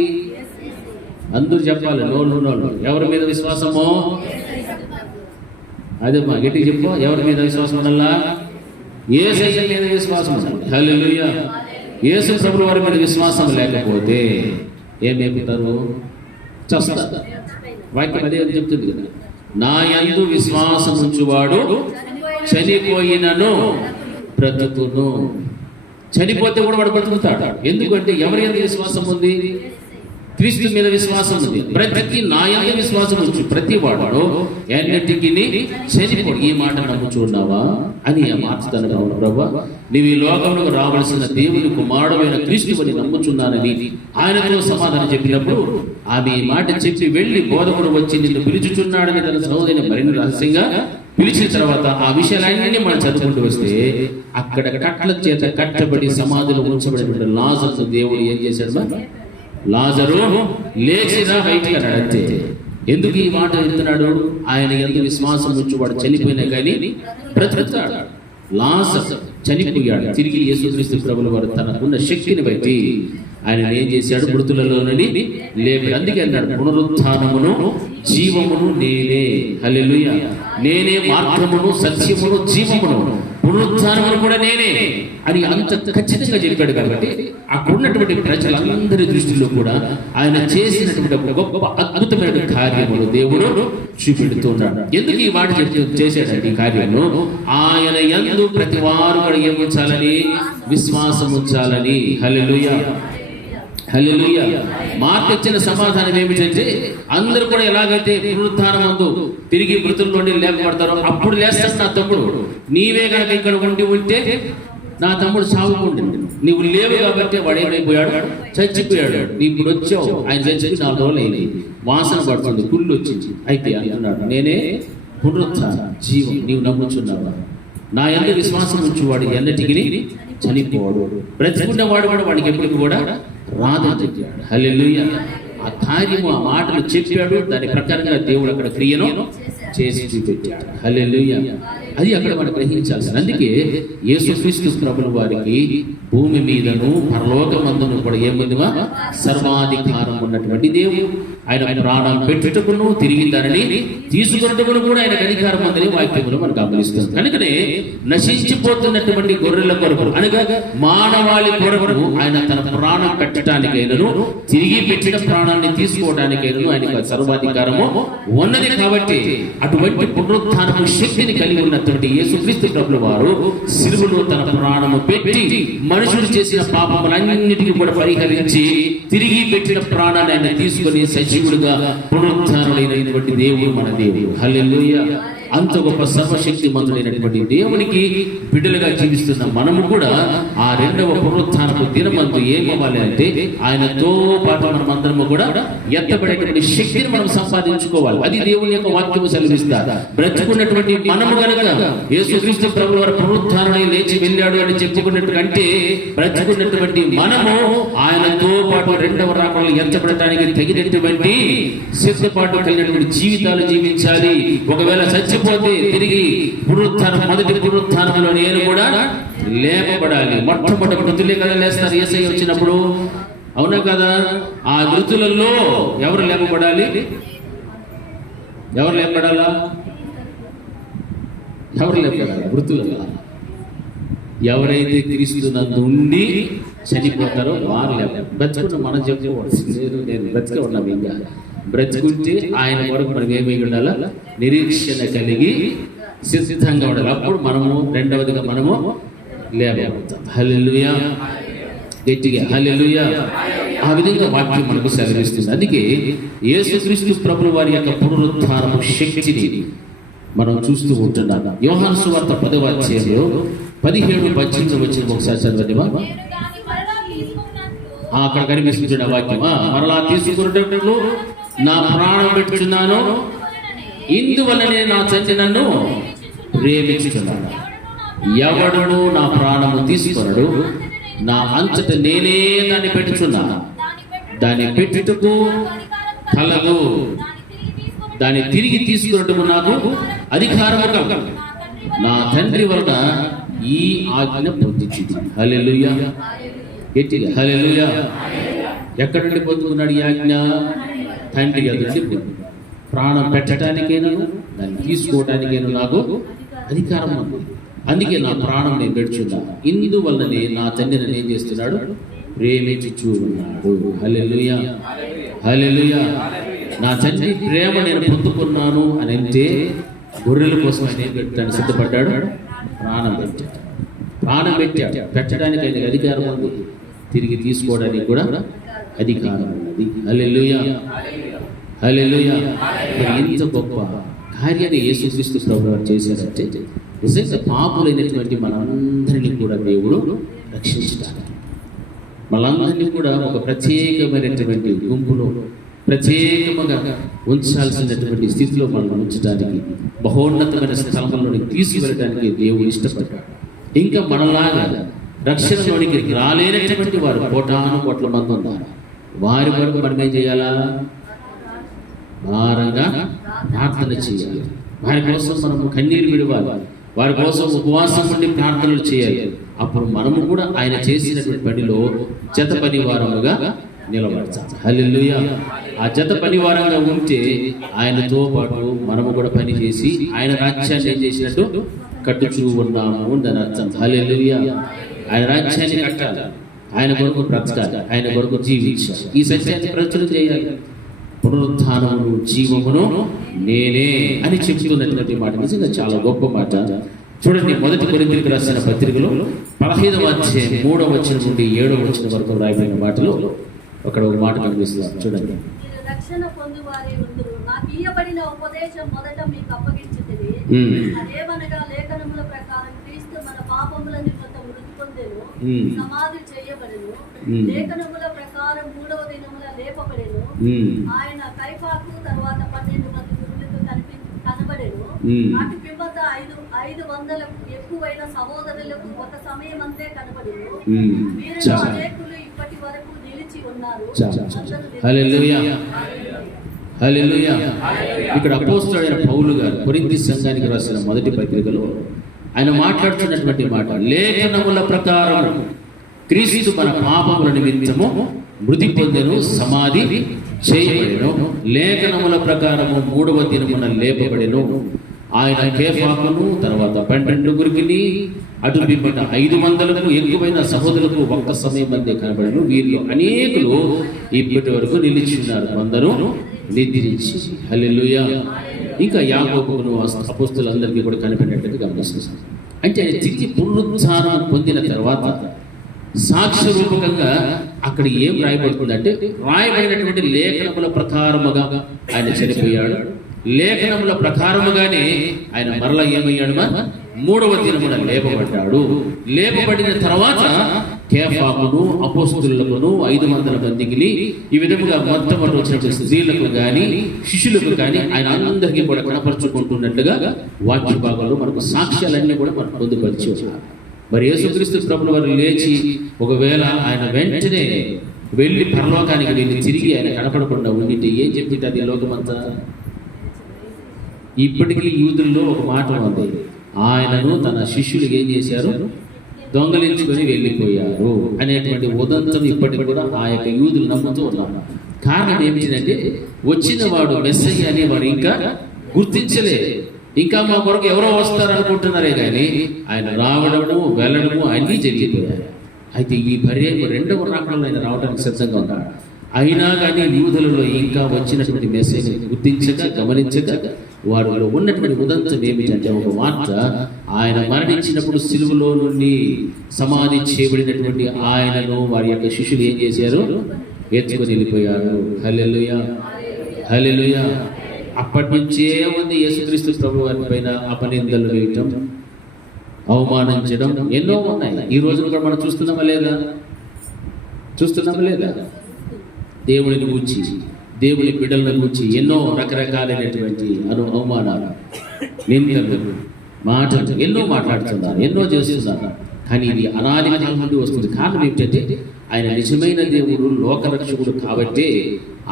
అందరూ చెప్పాలి, నోళ్ళు. ఎవరి మీద విశ్వాసమో అదే మా గట్టిగా చెప్పు. ఎవరి మీద విశ్వాసం ఉండాలా? యేసయ్య మీద విశ్వాసం ఉండాలి. హల్లెలూయా. యేసు ప్రభువు వారి మీద విశ్వాసం లేకపోతే ఏమేమిటారు? చస్తారు. వాక్యం అదే చెప్తుంది కదా, నా యందు విశ్వాసం ఉంచువాడు చనిపోయినను బ్రతుకును. చనిపోతే కూడా వాడు బ్రతుకుతాడు. ఎందుకంటే ఎవరి యందు విశ్వాసం ఉంది? క్రీస్తు మీద విశ్వాసం ఉంది. బ్రతికి నా యందు విశ్వాసం ఉంచు ప్రతి వాడు ఎన్నటికి చనిపోడు. ఈ మాట నమ్ముచున్నావా అని మార్చుతాను. అవును ప్రభువా, నీవు ఈ లోకంలో రావలసిన దేవుని కుమారుడైన క్రీస్తుని నమ్ముచున్నానని ఆయనతో సమాధానం చెప్పినప్పుడు ఆమె ఈ మాట చెప్పి వెళ్ళి బోధకుడు వచ్చి నిన్ను పిలుచుచున్నాడని తన సహోదరిని మరిన్ని రహస్యంగా పిలిచిన తర్వాత ఆ విషయాలన్నీ మనం చదువుకుంటూ వస్తే అక్కడ కట్ల చేత కట్టబడి సమాధిలో ఉంచబడిన లాజరు దేవుడు ఏం చేశాడు? లాజరు లేచినా బయటికి అన్నాడు అంతే. ఎందుకు ఈ మాట చెప్తున్నాడు? ఆయన యందు విశ్వాసం ఉంచి వాడు చనిపోయినా కానీ బ్రతుకుతాడు. లాజరు చనిపోయాడు. తిరిగి యేసుక్రీస్తు ప్రభువు వారు తనకున్న శక్తిని బట్టి ఆయన ఏం చేశాడు? మృతులలోనని లేపాడు. అందుకే అన్నాడు, పునరుత్థానమును జీవమును నేనే. హల్లెలూయా. నేనే మార్గమును సత్యమును జీవమును, పునరుత్థానమును కూడా నేనే అని అంత ఖచ్చితంగా చెప్పాడు. కాబట్టి అక్కడున్నటువంటి ప్రజలందరి దృష్టిలో కూడా ఆయన చేసినటువంటి గొప్ప అద్భుతమైన కార్యములు దేవుడు చూపెడుతున్నాడు. ఎందుకు ఈ మాట చేశాడంటే ఈ కార్యము? ఆయన యందు ప్రతి వారు కూడా ఏముంచాలని? విశ్వాసం ఉంచాలని. హల్లెలూయా, హల్లెలూయా. మార్త ఇచ్చిన సమాధానం ఏమిటంటే, అందరూ కూడా ఎలాగైతే పునరుత్థానమందు తిరిగి మృతుల్లోండి లేపబడతారో అప్పుడు లేస్తాడు నా తమ్ముడు. నీవే కనుక ఇక్కడ ఉంటే నా తమ్ముడు సాగుకుంటుంది. నీవు లేవు కాబట్టి వాడు ఏమైపోయాడు? చచ్చిపోయాడు. నీ ఇప్పుడు వచ్చావు, ఆయన చచ్చిపోయి 4 రోజులు అయింది, వాసన పడుతుంది, కుళ్ళు వచ్చింది. అయితే అంటున్నాడు, నేనే పునరుత్థాన జీవం. నీవు నమ్ముచున్నావా? నా యందు విశ్వాసం ఉంచు వాడు ఎన్నటికి చనిపోవాడు. బ్రతికున్నవాడు కూడా వాడికి ఎప్పటికి కూడా రాదని చెప్పాడు. హల్లెలూయా. ఆ కార్యము, ఆ మాటలు చెప్పాడు. దాని ప్రకారంగా దేవుడు అక్కడ క్రియను చేసి చూపెట్టాడు. హల్లెలూయా. అది అక్కడ మనం గ్రహించాల్సింది. అందుకే యేసుక్రీస్తు ప్రభువు వారికి భూమి మీదను పరలోకమందును కూడా ఏముందివా? సర్వాధికారం ఉన్నటువంటి దేవుడు. ఆయన ప్రాణం పెట్టుటకును తిరిగి దానిని తీసుకున్నట్టుకును కూడా ఆయన అధికారం ఉందని వాక్యములు మనం గమనిస్తాం. కనుకనే నశించిపోతున్నటువంటి గొర్రెల కొరకు అనగా మానవాళి కొరకు ఆయన తన ప్రాణం పెట్టడానికైనను తిరిగి పెట్టిన ప్రాణాన్ని తీసుకోవడానికైనను ఆయనకు సర్వాధికారము ఉన్నది. కాబట్టి అటువంటి పునరుత్థానపు శక్తిని కలిగి ఉన్నటువంటి యేసుక్రీస్తు ప్రభువు వారు సిలువలో తన ప్రాణము పెట్టి మనుషులు చేసిన పాపములన్నిటికీ కూడా పరిహరించి తిరిగి పెట్టిన ప్రాణాన్ని ఆయన తీసుకొని సజీవుడుగా పునరుత్థానుడైనటువంటి దేవుడు మన దేవుడు. హల్లెలూయా. అంత గొప్ప సర్వశక్తిమంతుడైనటువంటి దేవునికి బిడ్డలుగా జీవిస్తున్న మనము కూడా ఆ రెండవ పునరుత్థానపు దినమందు ఏమవ్వాలి అంటే ఆయనతో పాటు మనమందరము కూడా ఎత్తబడేటువంటి శక్తిని మనం సంపాదించుకోవాలి. అది దేవుని యొక్క వాక్యము సెలవిస్తారు. బ్రతుకున్నటువంటి మనము గనక యేసుక్రీస్తు ప్రభువు వారి పునరుత్థానమై లేచి వెళ్ళాడు అని చెప్పుకున్నట్టు అంటే బ్రతుకున్నటువంటి మనము ఆయనతో పాటు రెండవ రాకడలో ఎత్తబడటానికి తగినటువంటి సిద్ధపాటు కలిగినటువంటి జీవితాలు జీవించాలి. ఒకవేళ చచ్చిపోతే తిరిగి మొదటి పునరుత్థానంలో నేను కూడా లేపబడాలి. మొట్టమొదటి మృతులే కదా లేస్తారు యేసయ్య వచ్చినప్పుడు, అవునా కదా? ఆ మృతులలో ఎవరు లేపబడాలి? ఎవరు లేపబడాలా? ఎవరు లేపబడాలి? మృతులలో ఎవరైతే క్రీస్తునందు ఉండి చనిపోతారో వారు లేపబడాలి. బ్రతుకున్న మనం చెప్పుకోవచ్చు, నేను బ్రతికే ఉన్నాం. ఇంకా బ్రతుకుంటే ఆయన కొరకు మనం ఏమై ఉండాలా? నిరీక్షణ కలిగి సిద్ధంగా ఉండాలి. అప్పుడు మనము రెండవదిగా మనము లేపబడతాం. హల్లెలూయా, గట్టిగా హల్లెలూయా. ఆ విధంగా వాక్యం మనకు సెలవిస్తుంది. అందుకే యేసుక్రీస్తు ప్రభువు వారి యొక్క పునరుత్థానము శక్తిని మనం చూస్తూ ఉంటున్నాం. యోహాను సువార్త 10వ అధ్యాయంలో 17-18 వచ్చిన ఒకసారి చదవండిమా. అక్కడ కనిపిస్తుంది వాక్యం. మరలా తీసుకున్నట్లు నా ప్రాణం పెట్టుచున్నాను, ఇందువల్లనే నా తండ్రి నన్ను ప్రేమించుచున్నాడు. ఎవడును నా ప్రాణము తీసుకొనడు, నా అంతట నేనే దాన్ని పెట్టుచున్నాను. దాన్ని పెట్టుటకు కలదు, దాన్ని తిరిగి తీసుకున్నట్టుకు నాకు అధికారము కలదు. నా తండ్రి వలన ఈ ఆజ్ఞ పొందించింది. హల్లెలూయా, గట్టిగా హల్లెలూయా. ఎక్కడి నుండి పొందుకున్నాడు ఈ ఆజ్ఞ? తండ్రి ఎదుటి ప్రాణం పెట్టడానికేను దాన్ని తీసుకోవడానికేను నాకు అధికారం ఉంది. అందుకే నా ప్రాణం నేను పెడుచున్నాను. ఇందువల్లనే నా తండ్రిని ఏం చేస్తున్నాడు? ప్రేమించుచూ ఉన్నాడు. హల్లెలూయా, హల్లెలూయా. నా తండ్రి ప్రేమ నేను పొందుకున్నాను అని అంటే గొర్రెల కోసం ఆయన ఏం పెట్టడానికి సిద్ధపడ్డాడు? ప్రాణం పెట్టాడు. ప్రాణం పెట్టాడు. పెట్టడానికి ఆయనకి అధికారం ఉంది, తిరిగి తీసుకోవడానికి కూడా అధికారం ఉన్నది. హల్లెలూయా, హల్లెలూయా. ఎంత గొప్ప కార్యాన్ని యేసుక్రీస్తు ప్రభువు చేశారంటే నిజంగా పాపులైనటువంటి మనందరినీ కూడా దేవుడు రక్షించడానికి, మనందరినీ కూడా ఒక ప్రత్యేకమైనటువంటి గుంపులో ప్రత్యేకంగా ఉంచాల్సినటువంటి స్థితిలో మనం ఉంచడానికి, బహోన్నతమైన స్థలంలోనికి తీసుకువెళ్ళడానికి దేవుడు ఇష్టపడ్డాడు. ఇంకా మనలాగా రక్షణలోనికి రాలేనటువంటి వారు కోటాను కోట్ల మంది ఉన్నారు. వారి వరకు మనం ఏం చేయాలా? భారంగా ప్రార్థన చేయాలి. వారి కోసం మనము కన్నీరు విడవాలి. వారి కోసం ఉపవాసం ఉండి ప్రార్థనలు చేయాలి. అప్పుడు మనము కూడా ఆయన చేసినటువంటి పనిలో జత పనివారముగా నిలబడతాం. హల్లెలూయా. ఆ జత పనివారంగా ఉంటే ఆయనతో పాటు మనము కూడా పని చేసి ఆయన రాజ్యాన్ని ఏం చేసినట్టు కట్టుచూ ఉన్నాము అని అర్థం. హల్లెలూయా. ఆయన రాజ్యాన్ని కట్టాలి, ఆయన కొరకు బ్రతకాలి, ఆయన కొరకు జీవించాలి. ఈ సత్యాన్ని ప్రచురణ చేయాలి. పునరుత్థానమును జీవమును నేనే అని చెప్తున్నటువంటి మాట నిజంగా చాలా గొప్ప మాట. చూడండి, 1 కొరింథీయులకు రాసిన పత్రికలో 15వ అధ్యాయం 3వ వచనం నుండి 7వ వచనం వరకు రాయబడిన మాటలో అక్కడ ఒక మాట కనిపిస్తుంది. చూడండి. రక్షణ పొందువారే ఉందురు. నాకు ఇయ్యబడిన ఉపదేశం మొదట మీకు అప్పగించితివి. అదేమనగా లేఖనముల ప్రకారం క్రీస్తు మన పాపముల నిమిత్తం మృతి పొందెను, సమాధి చేయబడెను, లేఖనముల ప్రకారం 3వ దినమున లేపబడెను. ఆయన కైఫాకు తరువాత 12 మంది గురువులకు కనబడెను. అటు పిమ్మట 500లకు ఎక్కువైన సహోదరులకు ఒక సమయం అంతే కనబడెను. వీరిలో అనేకులు ఇప్పటి వరకు నిలిచి ఉన్నారు. హల్లెలూయా, హల్లెలూయా. ఇక్కడ అపోస్తలుడైన పౌలు గారు కొరింథీ సంఘానికి రాసిన మొదటి పత్రికలో ఆయన మాట్లాడుతున్నటువంటి మాట, లేఖనముల ప్రకారం క్రీస్తు మన పాపముల నిమిత్తము మృతి పొందెను, సమాధి చేయబడెను, లేఖనముల ప్రకారము 3వ దినమున లేపబడెను. ఆయన కేఫాకును తర్వాత 12 అటు పిమ్మట 500లకు ఎక్కువైన సహోదరులకు ఒక్క సమయం మధ్య కనబడను. వీరిలో అనేకులు ఇప్పటి వరకు నిలిచి ఉన్నారు, కొందరు నిద్రించి. హల్లెలూయా. ఇంకా యాకోబును అపోస్తలులందరికీ కూడా కనిపెట్టినట్టు గమనిస్తున్నాం. అంటే ఆయన తిరిగి పునరుత్థానం పొందిన తర్వాత సాక్ష్య రూపకంగా అక్కడ ఏం రాయబడుతుందంటే, రాయబడినటువంటి లేఖనముల ప్రకారముగా ఆయన చనిపోయాడు, లేఖనముల ప్రకారముగానే ఆయన మరలా ఏమయ్యాడు? మూడవ దినమున లేపబడ్డాడు. లేపబడిన తర్వాత కేఫాకును అపోస్తలులకును 500 మందికి ఈ విధముగా మొట్టమొదటి వచ్చినటువంటి స్త్రీలకు గాని శిష్యులకు గాని ఆయన అందరికీ కూడా కనపరుచుకుంటున్నట్లుగా వాక్య భాగంలో మనకు సాక్ష్యాలన్నీ కూడా మనకు పొందుపరిచి ఉన్నారు. మరి యేసుక్రీస్తు ప్రభువు వారు లేచి ఒకవేళ ఆయన వెంటనే వెళ్ళి పరలోకానికి వెళ్ళి తిరిగి ఆయన కనపడకుండా ఉండింటే ఏం చెప్పింది అది లోకమంతా? ఇప్పటికీ యూదుల్లో ఒక మాట ఉంది, ఆయనను తన శిష్యులు ఏం చేశారు? దొంగలించుకొని వెళ్ళిపోయారు అనేటువంటి ఉదంతం ఇప్పటికి కూడా ఆ యొక్క యూదులు నమ్ముతూ ఉన్నారు. కారణం ఏమిటంటే వచ్చిన వాడు మెస్సయ్య అని వాడు ఇంకా గుర్తించలేదు. ఇంకా మా కొరకు ఎవరో వస్తారనుకుంటున్నారే కానీ ఆయన రావడము వెళ్ళడము అన్నీ జరిగిపోయారు. అయితే ఈ పర్యాయం రెండవ రాకడలో ఆయన రావడానికి సిద్ధంగా ఉన్నాడు. అయినా కానీ యూదులలో ఇంకా వచ్చినటువంటి మెసేజ్ గుర్తించక గమనించక వారిలో ఉన్నటువంటి ఉదంతం ఏమిటంటే ఒక వార్త, ఆయన మరణించినప్పుడు సిలువలో నుండి సమాధి చేయబడినటువంటి ఆయనను వారి యొక్క శిష్యులు ఏం చేశారు? ఎత్తుకొని వెళ్ళిపోయారు. హల్లెలూయా, హల్లెలూయా. అప్పటి నుంచే ఉంది యేసుక్రీస్తు ప్రభు వారి పైన అపనిందలు వేయటం, అవమానించడం ఎన్నో ఉన్నాయి. ఈ రోజు కూడా మనం చూస్తున్నామా లేదా? దేవుడిని గూర్చి, దేవుని బిడ్డలను గూర్చి ఎన్నో రకరకాలైనటువంటి అవమానాలు, నిందలు, మాటలు ఎన్నో మాట్లాడుతున్నారు, ఎన్నో చేస్తున్నారు. కానీ ఇది అనాది కాలం నుండి వస్తుంది. కారణం ఏమిటంటే ఆయన నిజమైన దేవుడు, లోకరక్షకుడు కాబట్టి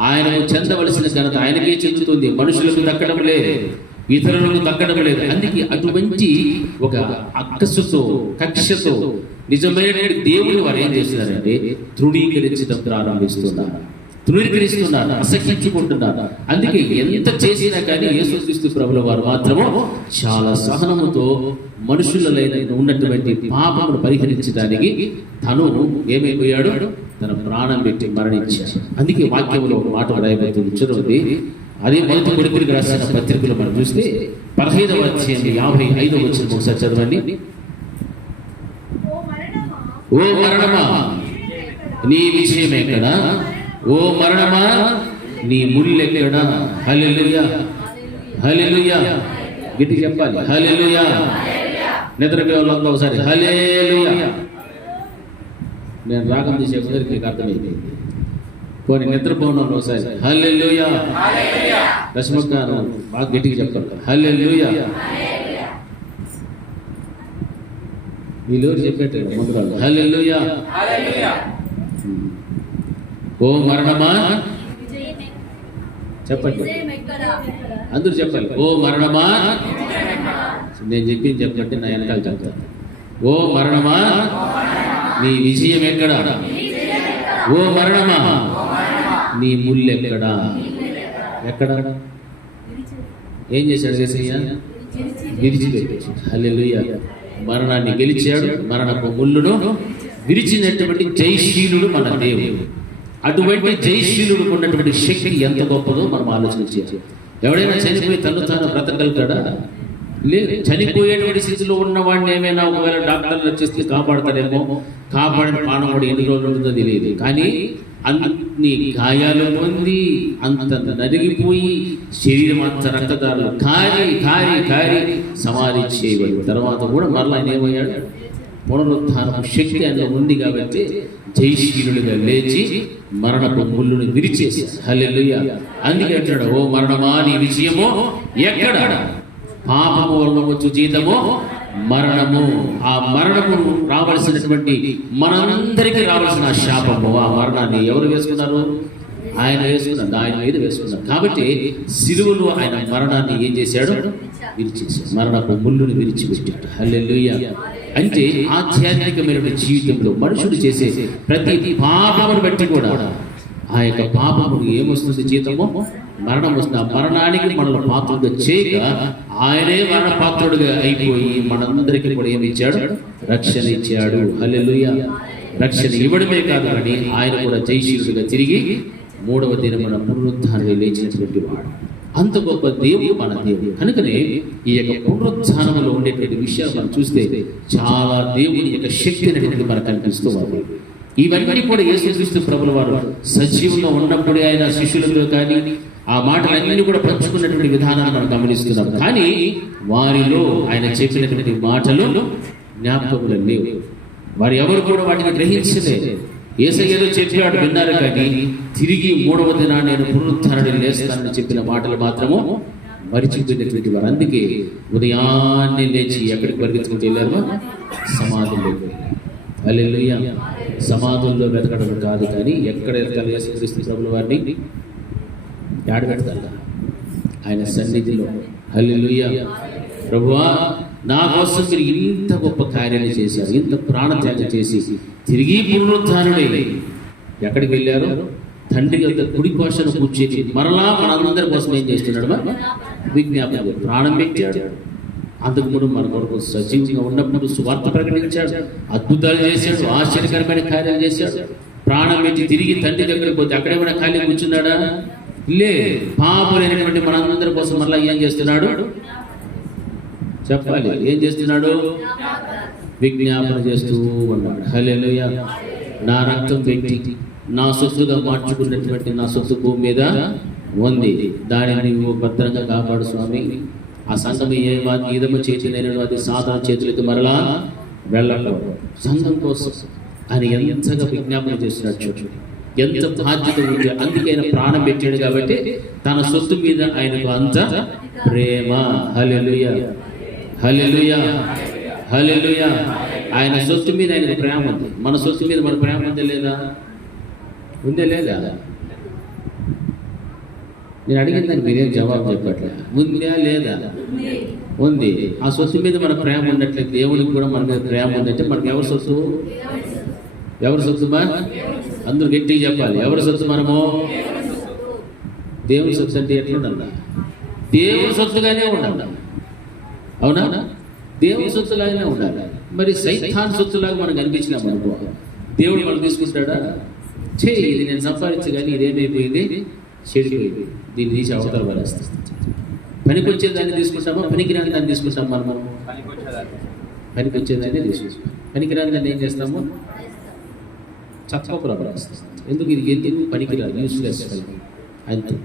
ఆయనకు చెందవలసిన ఘనత ఆయనకే చెందుతుంది. మనుషులకు దక్కడం లేదు, ఇతరులకు దక్కడం లేదు. అందుకే అటువంటి ఒక అక్కసుతో, కక్షతో నిజమైనటువంటి దేవుని వారు ఏం చేస్తున్నారంటే తృణీకరించడం ప్రారంభిస్తున్నారు, అసహించుకుంటున్నారు. అందుకే ఎంత చేసినా కానీ యేసుక్రీస్తు ప్రభుల వారు మాత్రము చాలా సహనముతో మనుషులలో ఉన్నటువంటి పాపమును పరిహరించడానికి తను ఏమైపోయాడు? తన ప్రాణం పెట్టి మరణించాడు. అందుకే వాక్యంలో ఒక మాట రాయబడుతుంది, చదవండి. అదే మొదటి కొరింథీయులకు రాసిన పత్రికలో మనం చూస్తే 15వ అధ్యాయం 55వ వచనం ఒకసారి చదవండి. ఓ మరణమా నీ విజయం ఎక్కడా? ఓ మరణమా నీ ముల్లెక్కడా? హల్లెలూయా, హల్లెలూయా. గట్టిగా చెప్పాలి, హల్లెలూయా. నిద్రపోయేవాళ్ళంతా ఒకసారి హల్లెలూయా. నేను రాగం తీసే కుదరికి అర్థమైంది. కొన్ని నిద్రపోవడం ఒకసారి హల్లెలూయా. రశ్మక్క బాగా గట్టిగా చెప్తాను, హల్లెలూయా. వీళ్ళు చెప్పేట ముందు రాదు, హల్లెలూయా. ఓ మరణమా చెప్పండి, అందరూ చెప్పాలి. ఓ మరణమా, నేను చెప్పింది చెప్పండి, నా వెనకాల చెప్తాను. ఓ మరణమా నీ విజయం ఎక్కడా? ఓ మరణమా నీ ముల్లెక్కడా? ఎక్కడా? ఏం చేశాడు యేసయ్య? విరిచిపెట్టాడు. హల్లెలూయా. మరణాన్ని గెలిచాడు, మరణపు ముళ్ళును విరిచినటువంటి జయశీలుడు మన దేవుడు. అటువంటి జయశీలుడు ఉన్నటువంటి శక్తి ఎంత గొప్పదో మనం ఆలోచించాలి. ఎవడైనా చనిపోయి తను తాను బ్రతకగలుగుతాడా? లేదు. చనిపోయేటువంటి స్థితిలో ఉన్నవాడిని ఏమైనా ఒకవేళ డాక్టర్లు వచ్చేస్తే కాపాడతారేమో, కాపాడిన ప్రాణం కూడా ఎన్ని రోజులు ఉంటుందో తెలియదు. కానీ అన్ని గాయాలు పొంది అంత నరిగిపోయి శరీరం అంత రక్తదారులు కారి కారి కారి సమాధి చేయబడి తర్వాత కూడా మరలా ఆయన ఏమయ్యాడు? పునరుత్థానం శక్తి అందులో ఉంది కాబట్టి జయశీలుడిగా లేచి మరణపు ముళ్ళును విరిచేసి హల్లెలూయా. అందుకే అంటాడు, ఓ మరణమా నీ విజయము ఎక్కడ? పాపము వలన వచ్చు జీతము మరణము. ఆ మరణము రావాల్సినటువంటి మనందరికీ రావాల్సిన శాపము, ఆ మరణాన్ని ఎవరు వేసుకున్నారు? ఆయన వేసుకున్నారు, ఆయన మీద వేసుకున్నారు. కాబట్టి సిలువలో ఆయన మరణాన్ని ఏం చేశాడు? విరిచేశాడు, మరణపు ముళ్ళుని విరిచిపెట్టాడు. హల్లెలూయా. అంటే ఆధ్యాత్మికమైన జీవితంలో మనుషుడు చేసే ప్రతి పాపమును బట్టి కూడా ఆ యొక్క పాపము ఏమొస్తుంది? జీతము మరణం వస్తుంది. ఆ మరణానికి మనల్ని పాత్రుడుగా చేయక ఆయనే మరణ పాత్రుడుగా అయిపోయి మనందరికీ కూడా ఏమి ఇచ్చాడు? రక్షణ ఇచ్చాడు. హల్లెలూయా. రక్షణ ఇవ్వడమే కాదు కానీ ఆయన కూడా జయశీలుడిగా తిరిగి 3వ దినమున పునరుత్థానాన్ని లేచినటువంటి వాడు. అంత గొప్ప దేవుడు మన దేవుడు. కనుకనే ఈ యొక్క పునరుత్థానంలో ఉండేటువంటి విషయాలు మనం చూస్తే చాలా దేవుని యొక్క శక్తి అనేది మనకు కనిపిస్తూ ఉంది. ఇవన్నీ కూడా యేసుక్రీస్తు ప్రభుల వారు సజీవంగా ఉన్నప్పుడే ఆయన శిష్యులతో కానీ ఆ మాటలన్నీ కూడా పంచుకున్నటువంటి విధానాన్ని మనం గమనిస్తున్నాం. కానీ వారిలో ఆయన చెప్పినటువంటి మాటలు జ్ఞాపకములు లేవు. వారు ఎవరు కూడా వాటిని గ్రహించలే. యేసయ్య చెప్పాడు, విన్నారు, కానీ తిరిగి 3వ దినాన నేను పునరుత్థానాన్ని లేస్తానని చెప్పిన మాటలు మాత్రము మరిచిపోయినటువంటి వారు. అందుకే ఉదయాన్నే లేచి ఎక్కడికి పరిగెత్తుకుంటూ వెళ్ళారు? సమాధుల్లోకి. హల్లెలూయా. సమాధుల్లో వెతకడం కాదు, కానీ ఎక్కడ వెతకాలి? యేసుక్రీస్తు ప్రభుల వారిని యాడ పెడతారు? ఆయన సన్నిధిలో. హల్లెలూయా. ప్రభువా, నా కోసం మీరు ఇంత గొప్ప కార్యాలు చేశారు, ఇంత ప్రాణత్యాగం చేసి తిరిగి పునరుత్థానుడై ఎక్కడికి వెళ్ళారు? తండ్రి యొక్క కుడి కోశను కూర్చేసి మరలా మనందరి కోసం ఏం చేస్తున్నాడు? విజ్ఞాపన ప్రాణం పెట్టాడు. అంతకుముందు మన కొరకు సజీవంగా ఉన్నప్పుడు సువార్త ప్రకటించాడు, అద్భుతాలు చేశాడు, ఆశ్చర్యకరమైన కార్యాలు చేశాడు. ప్రాణం పెట్టి తిరిగి తండ్రి దగ్గరికి పోతే అక్కడేమైనా ఖాళీ కూర్చున్నాడా? లే. పాపులైనటువంటి మనందరి కోసం మరలా ఏం చేస్తున్నాడు? చెప్పాలి, ఏం చేస్తున్నాడు? విజ్ఞాపన చేస్తూ ఉన్నాడు. హల్లెలూయా. నా రక్తం పెట్టి నా సొత్తుగా మార్చుకున్నటువంటి నా సొత్తు భూమి మీద ఉంది, దానిని నువ్వు భద్రంగా కాపాడు స్వామి. ఆ సంఘం ఏ ఈదము చేతి నేను అది సాధారణ చేతులకి మరలా వెళ్ళకూడదు. సంఘం కోసం ఆయన ఎంతగా విజ్ఞాపన చేస్తున్నాడు. చూడండి ఎంత బాధ్యత ఉంది. అందుకే ఆయన ప్రాణం పెట్టాడు కాబట్టి తన సొత్తు మీద ఆయనకు అంత ప్రేమ. హల్లెలూయా. హల్లెలూయా. హల్లెలూయా. ఆయన సొత్తు మీద ఆయనకు ప్రేమ ఉంది. మన సొత్తు మీద మన ప్రేమ ఉందే లేదా? ఉందే లేదా? నేను అడిగిన దానికి మీరేం జవాబు చెప్పట్లే. ఉందా లేదా? ఉంది. ఆ సొత్తు మీద మన ప్రేమ ఉన్నట్లయితే దేవునికి కూడా మన మీద ప్రేమ ఉందంటే మనకి ఎవరి సొత్తు? ఎవరి సొత్తుమా? అందరూ గట్టిగా చెప్పాలి. ఎవరి సొత్తు మనము? దేవుని సొత్తు. అంటే ఎట్లుండాలి? దేవుని సొత్తుగానే ఉండాలి. అవునా? దేవుని సొత్తులాగానే ఉండాలి. మరి సైతాన్ సొత్తులాగా మనకు అనిపించినాం అనుకో, దేవుడు మనం తీసుకుంటాడా? ఇది నేను సంపాదించగాని ఇదేమైపోయింది? చెడిపోయింది, దీన్ని తీసి అవతల పడేస్తాం. పనికొచ్చే దాన్ని తీసుకుంటామా? పనికిరాని దాన్ని తీసుకుంటాం. మనం పనికొచ్చేదాన్ని తీసుకుంటాం. పనికిరాని దాన్ని ఏం చేస్తాము? చక్కగా పడేస్తాం. ఎందుకు? ఇది ఎందుకు పనికిరాదు? యూస్లెస్. అంతే.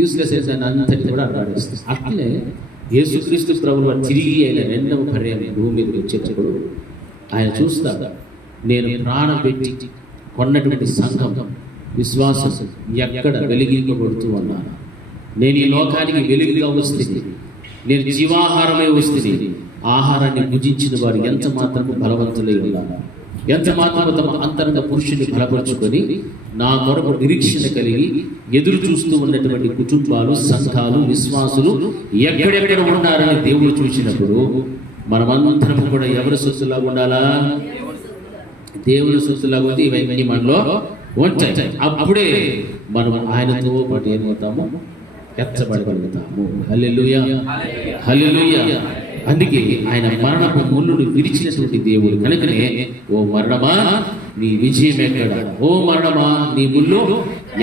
యూస్లెస్ దాన్ని అంతటి కూడా అడ్డాడేస్తాం. అట్లే యేసుక్రీస్తు ప్రభువు తిరిగి ఆయన 2వ పర్యాయం భూమి మీదకి వచ్చేటప్పుడు ఆయన చూస్తాడు, నేను ప్రాణం పెట్టి కొన్నటువంటి సంఘం విశ్వాసం ఎక్కడ వెలిగింపబడుతూ ఉన్నాను. నేను ఈ లోకానికి వెలుగుగా వస్తుంది, నేను జీవాహారమై వస్తుంది. ఆహారాన్ని భుజించిన వారు ఎంత మాత్రము బలవంతులై ఉన్నారు, ఎంత మాత్రము తమ అంతరంగ పురుషుని బలపరుచుకొని నా కొరకు నిరీక్షణ కలిగి ఎదురు చూస్తూ ఉన్నటువంటి కుటుంబాలు, సంఘాలు, విశ్వాసులు ఎక్కడెక్కడ ఉన్నారని దేవుడు చూసినప్పుడు మనమందరం కూడా ఎవరి సొత్తులాగా ఉండాలా? దేవుని సొత్తులాగా ఉంది. ఇవన్నీ మనలో ఉంటాయి. అప్పుడే మనం ఆయనతో పాటు ఏమవుతాము? ఎత్తబడగలుగుతాము. హల్లెలూయా. హల్లెలూయా. అందుకే ఆయన మరణపు ముళ్ళును విరిచినటువంటి దేవుడు కనుకనే, ఓ మరణమా నీ విజయం ఎక్కడ? ఓ మరణమా నీ ముళ్ళు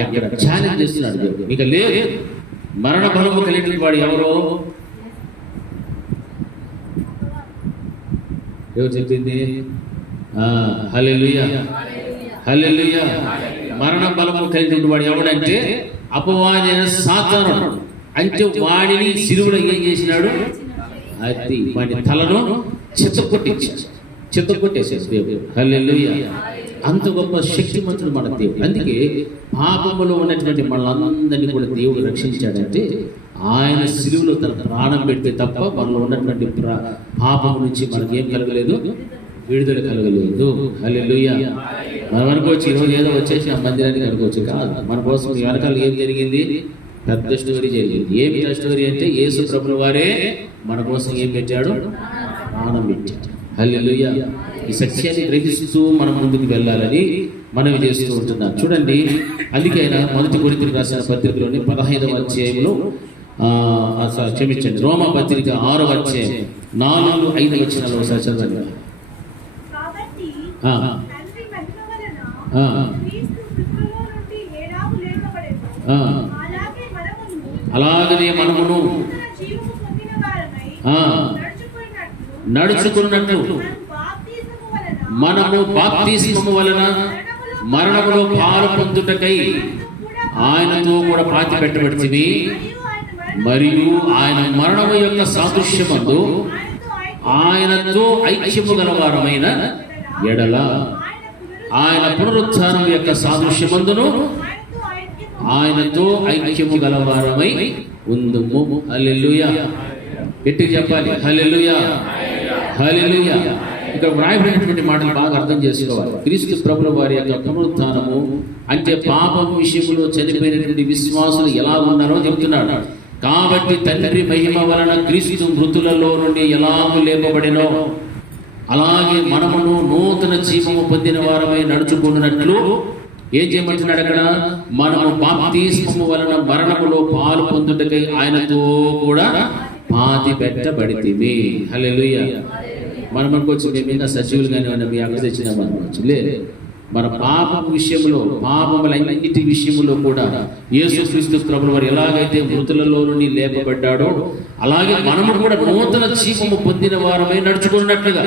ఎక్కడ? ఛాలెంజ్ చేస్తున్నాడు దేవుడు. ఇక లేదు. మరణ బలము కలిగిన వాడు ఎవరో? ఎవరు చెప్పింది? హల్లెలూయా. హల్లెలూయా. మరణ బలము కలిగిన వాడు ఎవడంటే అపవాదైన సాతానుడు. అంటే వాడిని సిలువలో ఏం చేసినాడు? అది వాడి తలను చిత్తకొట్టేసాడు దేవుడు. హల్లెలూయా. అంత గొప్ప శక్తిమంతుడు మన దేవుడు. అందుకే పాపములో ఉన్నటువంటి మనలందరినీ కూడా దేవుడు రక్షించాడంటే ఆయన సిలువలో తన ప్రాణం పెడితే తప్ప మనలో ఉన్నటువంటి పాపము నుంచి మనకి ఏం కలగలేదు? విడుదల కలగలేదు. హల్లెలూయా. మనం అనుకోవచ్చు ఈరోజు ఏదో వచ్చేసి ఆ మందిరానికి అనుకోవచ్చు. కాదు, మన కోసం వెనకాల ఏం జరిగింది? పెద్ద స్టోరీ జరిగింది. ఏమి స్టోరీ అంటే యేసు ప్రభుల వారే మన కోసం ఏం పెట్టాడు? ప్రాణం పెట్టాడు. హల్లెలూయా. ఈ సత్యాన్ని గ్రహిస్తూ మనం ముందుకు వెళ్ళాలని మనవి చేస్తూ ఉంటున్నాం. చూడండి, అందుకే ఆయన 1 కొరింథీయులకు రాసిన పత్రికలోని 15వ అధ్యాయంలో క్షమించండి, రోమా పత్రిక 6వ అధ్యాయం 4-5 వచనాలు ఒకసారి చదవండి. అలాగనే మనమును నడుచుకున్నట్టు మనము బాప్తిస్మము వలన మరణములో పాలు పొందుటకై ఆయనతో కూడా పాతి పెట్టబడితివి. మరియు ఆయన మరణము యొక్క సాదృశ్యమందు ఆయనతో ఐక్యము గలవారమైన ఎడల ఆయన పునరుత్థానం యొక్క సాదృశ్యమందును ఆయనతో ఐక్యము గలవారమై ఉందుము. హల్లెలూయా. గట్టిగా చెప్పాలి హల్లెలూయా, హల్లెలూయా. ఇక్కడ వ్రాయబడినటువంటి మాటలు బాగా అర్థం చేసుకోవాలి. క్రీస్తు ప్రభుల వారి యొక్క పునరుత్థానము అంటే పాపం విషయంలో చనిపోయినటువంటి విశ్వాసులు ఎలా ఉన్నారో చెబుతున్నాడు. కాబట్టి తండ్రి మహిమ వలన క్రీస్తు మృతులలో నుండి ఎలాగూ లేపబడినో అలాగే మనమును నూతన జీవము పొందిన వారమై నడుచుకున్నట్లు ఏం చేయమంటున్నాడు అక్కడ? మనము బాప్తిస్మము వలన మరణములో పాలు పొందుటకై ఆయనతో కూడా పాతి పెట్టబడితిమి. హల్లెలూయా. మనం అనుకోవచ్చు మేము ఇంకా సజీవులుగానే ఉన్నాం, మీ అక్కడ తెచ్చినాం అనుకోవచ్చు. లేదు, మన పాపం విషయంలో, పాపములన్నిటి విషయంలో కూడా యేసుక్రీస్తు ప్రభువు వారు ఎలాగైతే మృతులలో నుండి లేపబడ్డాడో అలాగే మనము కూడా నూతన జీవము పొందిన వారమై నడుచుకున్నట్లుగా,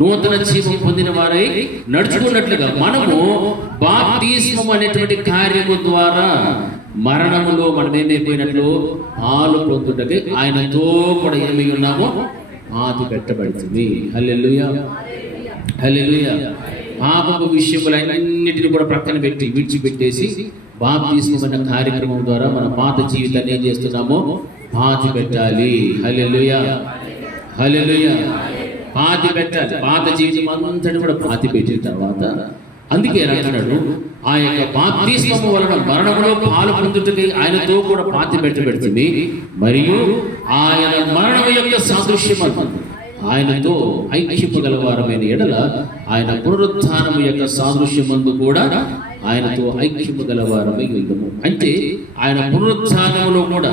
నూతన జీవం పొందిన వారై నడుచుకున్నట్లుగా మనము బాప్తిస్మము అనేటువంటి కార్యము ద్వారా మరణములో మనం ఏమైపోయినట్లు పాలు పొందుటకి ఆయనతో కూడా ఏమై ఉన్నామో పాతి పెట్టబడుతుంది. హల్లెలూయా, హల్లెలూయా. పాపపు విషయములన్నిటిని కూడా ప్రక్కన పెట్టి విడిచిపెట్టేసి బాప్తిస్మం అనే కార్యక్రమం ద్వారా మన పాత జీవితాన్ని ఏం చేస్తున్నామో పాతి పెట్టాలి. హల్లెలూయా, హల్లెలూయా. పాతి పెట్టాలి. పాత జీవితం అంతటి కూడా పాతి పెట్టిన తర్వాత అందుకే అంటున్నాడు, ఆ యొక్క బాప్తిస్మము వలన మరణములో పాలు పొందుటకై ఆయనతో కూడా పాతి పెట్టబడుతుంది. మరియు ఆయన మరణము యొక్క సాదృశ్యము ఆయనతో ఐక్యము గలవారమైన ఎడల ఆయన పునరుత్థానము యొక్క సాదృశ్యమందు కూడా ఆయనతో ఐక్యము గలవారమై ఉందము. అంటే ఆయన పునరుత్థానములో కూడా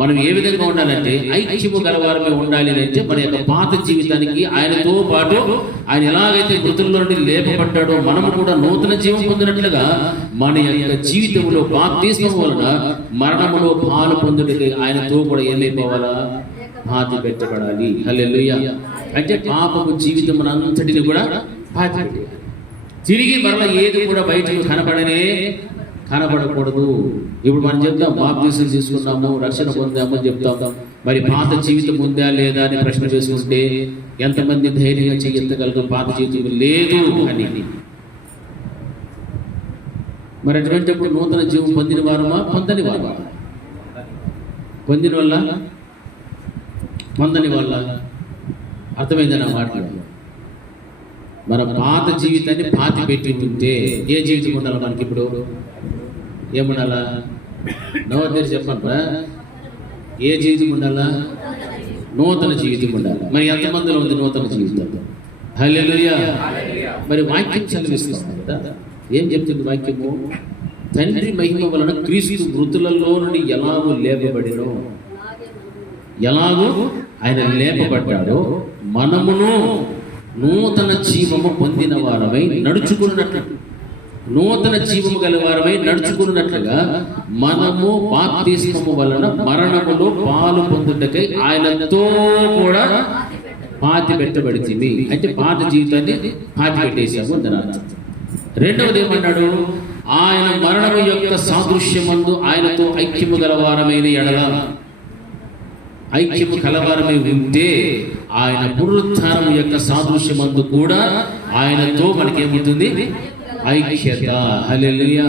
మనం ఏ విధంగా ఉండాలంటే ఐక్యము గలవారమై ఉండాలి అంటే మన యొక్క పాత జీవితానికి ఆయనతో పాటు ఆయన ఎలాగైతే మృతుల్లో నుండి లేపబడ్డాడో మనము కూడా నూతన జీవం పొందినట్లుగా మన యొక్క జీవితంలో బాప్తిస్మము వలన మరణములో పాలు పొందుటకై ఆయనతో కూడా ఏమైపోవాలా? పాతి పెట్టబడాలి. హల్లెలూయా. అంటే పాపపు జీవితం అంతటిని కూడా పాతి పెట్టాలి. తిరిగి మరలా ఏది కూడా బయటకు కనబడకూడదు. ఇప్పుడు మనం చెప్తాం బాప్తిసం తీసుకున్నాము, రక్షణ పొందాము అని చెప్తాం. మరి పాత జీవితం ఉందా లేదా అని ప్రశ్న వేసుకుంటే ఎంతమంది ధైర్యంగా చేయగలరు? పాత జీవితం లేదు అని. మరి అటువంటిప్పుడు నూతన జీవం పొందిన వారమా పొందని వారమా? పొందిన వల్ల పొందని వల్ల అర్థమైందని ఆ మాటలు. మన పాత జీవితాన్ని పాతి పెట్టి ఉంటే ఏ జీవితం ఉండాలి మనకి? ఇప్పుడు ఏముండాలా? నవోదయ చెప్పండి, ఏ జీవితం ఉండాలా? నూతన జీవితం ఉండాలి. మరి ఎంతమందిలో ఉంది నూతన జీవితం? హల్లెలూయా. మరి వాక్యం చదివిస్తాం కదా, ఏం చెప్తుంది వాక్యము? తండ్రి మహిమ వలన క్రీస్తు మృతులలో నుండి ఎలాగూ లేపబడినో, ఎలాగూ ఆయన లేపబడ్డాడో మనమును నూతన జీవము పొందిన వారమై నడుచుకున్నట్లు, నూతన జీవము గల వారమై నడుచుకున్నట్లుగా మనము బాప్తిస్మము వలన మరణములో పాలు పొందుటకై ఆయనతో కూడా పాతి పెట్టబడితిమి. అంటే పాత జీవితాన్ని పాతి పెట్టేశాము అని అర్థం. రెండవది ఏమన్నాడు? ఆయన మరణము యొక్క సాదృశ్యమందు ఆయనతో ఐక్యము గలవారమైన ఎడల, ఐక్యము కలవారమై ఉంటే ఆయన పునరుత్థానము యొక్క సాదృశ్యమందు కూడా ఆయనతో మనకేముంటుంది? ఐక్యత. హల్లెలూయా.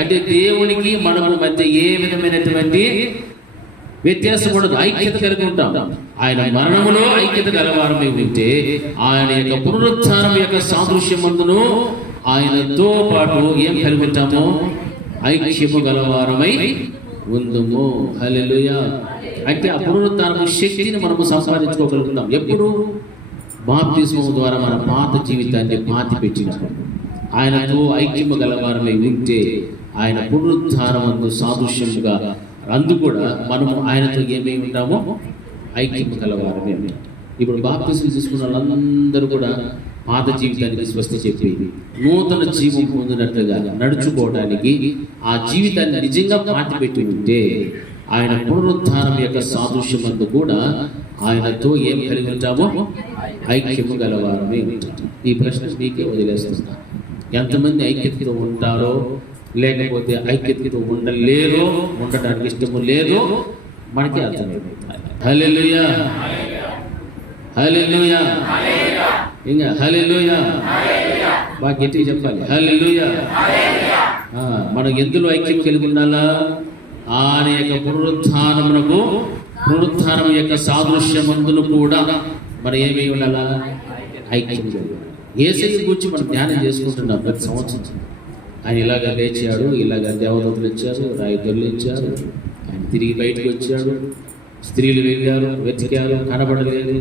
అంటే దేవునికి మనము మధ్య ఏ విధమైనటువంటి వ్యత్యాసం ఉండదు, ఐక్యత కలిగి ఉంటాం. ఆయన మరణములో ఐక్యత గలవారమై ఉంటే ఆయన యొక్క పునరుత్థానం యొక్క సాదృశ్యమందును ఆయనతో పాటు ఏం కలిగి ఉంటామో ఐక్యము గలవారమై ఉందుము. హల్లెలూయా. అంటే ఆ పునరుత్థానపు శక్తిని మనము సంపాదించుకోగలుగుతాం ఎప్పుడు? బాప్తిస్మము ద్వారా మన పాత జీవితాన్ని పాతి పెట్టినప్పుడు, ఆయనతో ఐక్యము గలవారమై ఉంటే ఆయన పునరుత్థానమందు సాదృశ్యముగా అందు కూడా మనము ఆయనతో ఏమై ఉంటామో ఐక్యము గలవారమే. ఇప్పుడు బాప్తిస్మం తీసుకున్న వాళ్ళందరూ కూడా పాత జీవితానికి స్వస్తి చెప్పి నూతన జీవం పొందినట్లుగా నడుచుకోవడానికి ఆ జీవితాన్ని నిజంగా పాతి పెట్టి ఉంటే ఆయన పునరుత్థానం యొక్క సాదృశ్యమందు కూడా ఆయనతో ఏం కలిగి ఉంటామో ఐక్యము గలవారమే ఉంటాం. ఈ ప్రశ్న మీకే వదిలేస్తున్నా. ఎంతమంది ఐక్యతతో ఉంటారో లేకపోతే ఐక్యతతో ఉండలేరో, ఉండడానికి ఇష్టము లేదో మనకి అర్థమైపోతుంది. హల్లెలూయా, హల్లెలూయా, ఇంకా హల్లెలూయా, బాగా గట్టిగా చెప్పాలి. హల్లెలూయా. మనం ఎందులో ఐక్యం కలిగి ఉండాలా? ఆయన యొక్క పునరుత్థానం యొక్క సాదృశ్యమందును కూడా మనం ఏమై ఉండాలా? ఐక్యం కలిగి ఉండాలి. యేసయ్య గురించి మనం ధ్యానం చేసుకుంటున్నాం ప్రతి సంవత్సరం. ఆయన ఇలాగ లేచాడు, ఇలాగ దేవదూతలు ఇచ్చారు, రాయితోళ్ళు ఇచ్చారు, ఆయన తిరిగి బయటకు వచ్చాడు, స్త్రీలు వెళ్ళారు, వెతికారు, కనబడలేదు.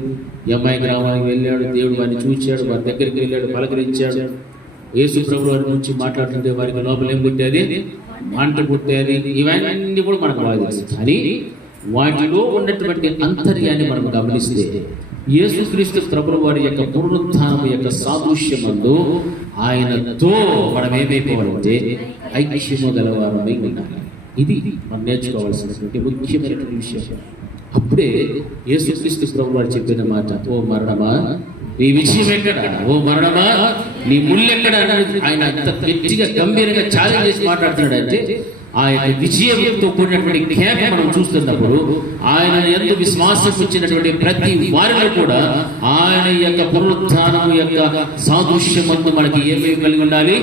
ఈ అమ్మాయి గ్రామానికి వెళ్ళాడు, దేవుడు వారిని చూచాడు, వారి దగ్గరికి వెళ్ళాడు, పలకరించాడు. యేసు ప్రభు వారి గురించి మాట్లాడుతుంటే వారికి లోపల ఏం పుట్టేది? మంట పుట్టేది. ఇవన్నీ కూడా మనకు బాగా తెలుసు. కానీ వాటిలో ఉన్నటువంటి అంతర్యాన్ని మనం గమనిస్తే యేసుక్రీస్తు ప్రభువు వారి యొక్క పునరుత్థానం యొక్క సాదృశ్యమందు ఆయనతో మనం ఏమైపోవాలంటే ఐక్యము గలవారమై ఉండాలి. ఇది మనం నేర్చుకోవాల్సినటువంటి ముఖ్యమైనటువంటి విషయం. అప్పుడే యేసుక్రీస్తు ప్రభువు వారు చెప్పిన మాట, ఓ మరణమా నీ విజయం ఎక్కడ, ఓ మరణమా నీ ముళ్ళెక్కడ అన్నది ఆయన అంత గట్టిగా గంభీరంగా ఛాలెంజ్ చేసి మాట్లాడుతున్నాడు. అంటే ఆ యొక్క విజయంతో కూడినటువంటి కేక మనం చూస్తున్నప్పుడు ఆయన ఎంత విశ్వాసం వచ్చినటువంటి ప్రతి వారిలో కూడా ఆయన యొక్క పునరుత్థానం యొక్క సాదృశ్యమందు మనకి ఏమేమి కలిగి ఉండాలి?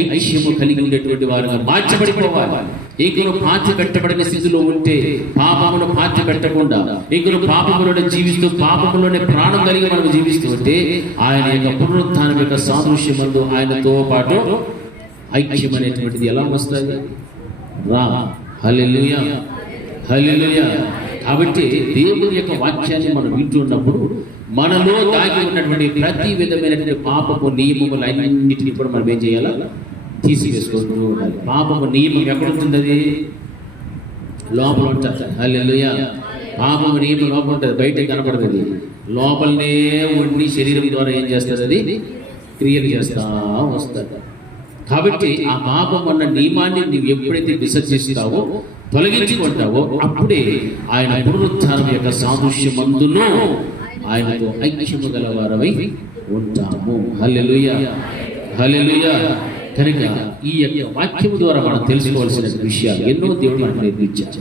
ఐక్యము కలిగి ఉండేటువంటి వారుగా మార్చబడిపోవాలి. ఇంకను పాతి పెట్టబడిన స్థితిలో ఉంటే, పాపమును పాతి పెట్టకుండా ఇంకను పాపములోనే జీవిస్తూ పాపములోనే ప్రాణం కలిగి మనం జీవిస్తూ ఉంటే ఆయన యొక్క పునరుత్థానం యొక్క సాదృశ్యమందు ఆయనతో పాటు ఐక్యం అనేటువంటిది ఎలా వస్తుంది? రా. హల్లెలూయా, హల్లెలూయా. కాబట్టి దేవుని యొక్క వాక్యాన్ని మనం వింటున్నప్పుడు మనలో దాగి ఉన్నటువంటి ప్రతి విధమైనటువంటి పాపపు నియమములు అన్నింటినీ కూడా మనం ఏం చేయాలా? తీసివేసుకుంటూ ఉండాలి. పాపపు నియమం ఎక్కడ ఉంటుంది? అది లోపల ఉంటుంది. హల్లెలూయా. పాపపు నియమం లోపల ఉంటుంది, బయట కనపడుతుంది. లోపలనే ఉండి శరీరం ద్వారా ఏం చేస్తుంది? అది క్రియలు చేస్తా వస్తుంది. కాబట్టి ఆ పాపం అన్న నియమాన్ని నీవు ఎప్పుడైతే విసర్జిస్తావో, తొలగించుకుంటావో, అప్పుడే ఆయన పునరుత్థానం యొక్క సాదృశ్యమందును ఆయనతో ఐక్యము గలవారమై ఉంటాము. హల్లెలూయా, హల్లెలూయా. కనుక ఈ యొక్క వాక్యము ద్వారా మనం తెలుసుకోవాల్సిన విషయాలు ఎన్నో దేవుడు మనకు నేర్పించారు.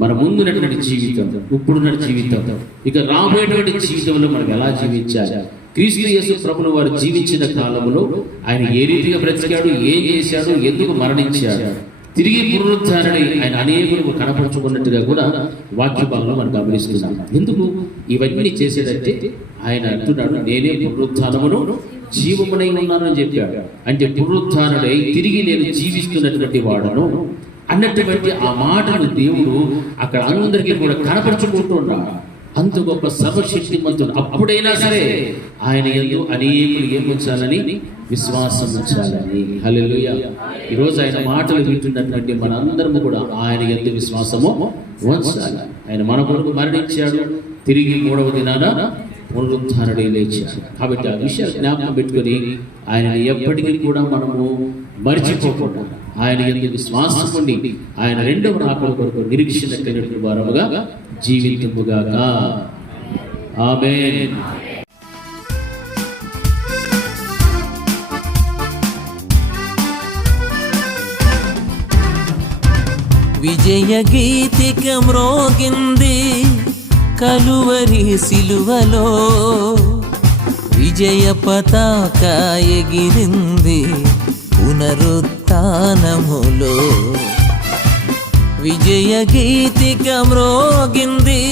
మన ముందున్నటువంటి జీవితం, ఇప్పుడున్న జీవితం, ఇక రాబోయేటువంటి జీవితంలో మనం ఎలా జీవించాలి? క్రీస్తు యేసు ప్రభువు వారు జీవించిన కాలంలో ఆయన ఏ రీతిగా బ్రతికాడు, ఏం చేశాడు, ఎందుకు మరణించాడు, తిరిగి పునరుద్ధారణి ఆయన అనేకులకు కనపరుచుకున్నట్టుగా కూడా వాక్య భాగంలో మనం గమనిస్తున్నాం. ఎందుకు ఇవన్నీ చేసేదంటే ఆయన అంటున్నాడు, నేనే పునరుద్ధానమును జీవమునై ఉన్నానని చెప్పాడు. అంటే పునరుద్ధారణై తిరిగి నేను జీవిస్తున్నటువంటి వాడను అన్నటువంటి ఆ మాటను దేవుడు అక్కడ అందరికీ కూడా కనపరుచుకుంటున్నాడు. అంత గొప్ప సర్వశక్తిమంతుడు. అప్పుడైనా సరే ఆయన యందు అనేకులు ఏం ఉంచాలని? విశ్వాసం ఉంచాలని. హల్లెలూయా. ఈరోజు ఆయన మాటలు వింటున్నటువంటి మనందరము కూడా ఆయన యందు విశ్వాసము ఉంచాలి. ఆయన మన కొరకు మరణించాడు, తిరిగి 3వ దినాన పునరుద్ధారణై లేచాడు. కాబట్టి ఆ విషయాలు జ్ఞాపకం పెట్టుకొని ఆయన ఎప్పటికీ కూడా మనము మర్చిపోకుండా ఆయన యందు విశ్వాసం ఉండి ఆయన 2వ రాకడ కొరకు నిరీక్షణ కలిగిన వారముగా జీవించుగాక. ఆమేన్. విజయ గీతిక మ్రోగింది కలువరి సిలువలో, విజయ పతాక ఎగిరింది పునరుత్థానములో. విజయ గీతిక మ్రోగింది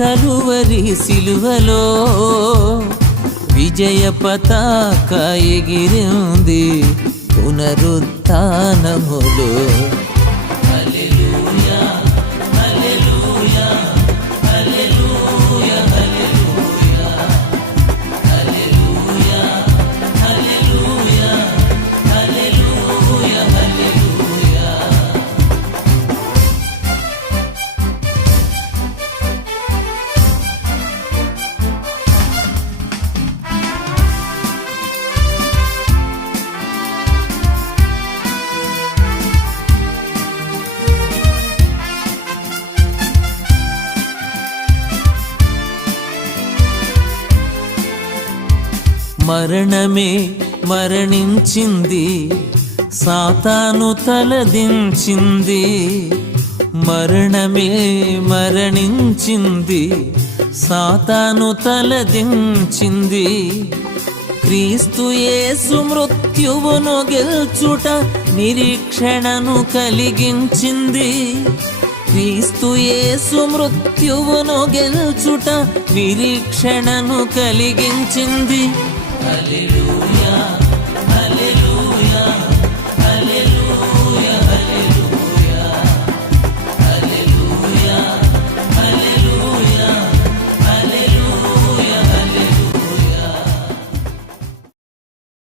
కలువరి సిలువలో, విజయ పతాక ఎగిరింది పునరుత్థానములో. మరణమే మరణించింది, సాతాను తలదించింది. మరణమే మరణించింది, సాతాను తలదించింది. క్రీస్తు యేసు మృత్యువును గెల్చుట నిరీక్షణను కలిగించింది. క్రీస్తు యేసు మృత్యువును గెల్చుట నిరీక్షణను కలిగించింది. హల్లెలూయా.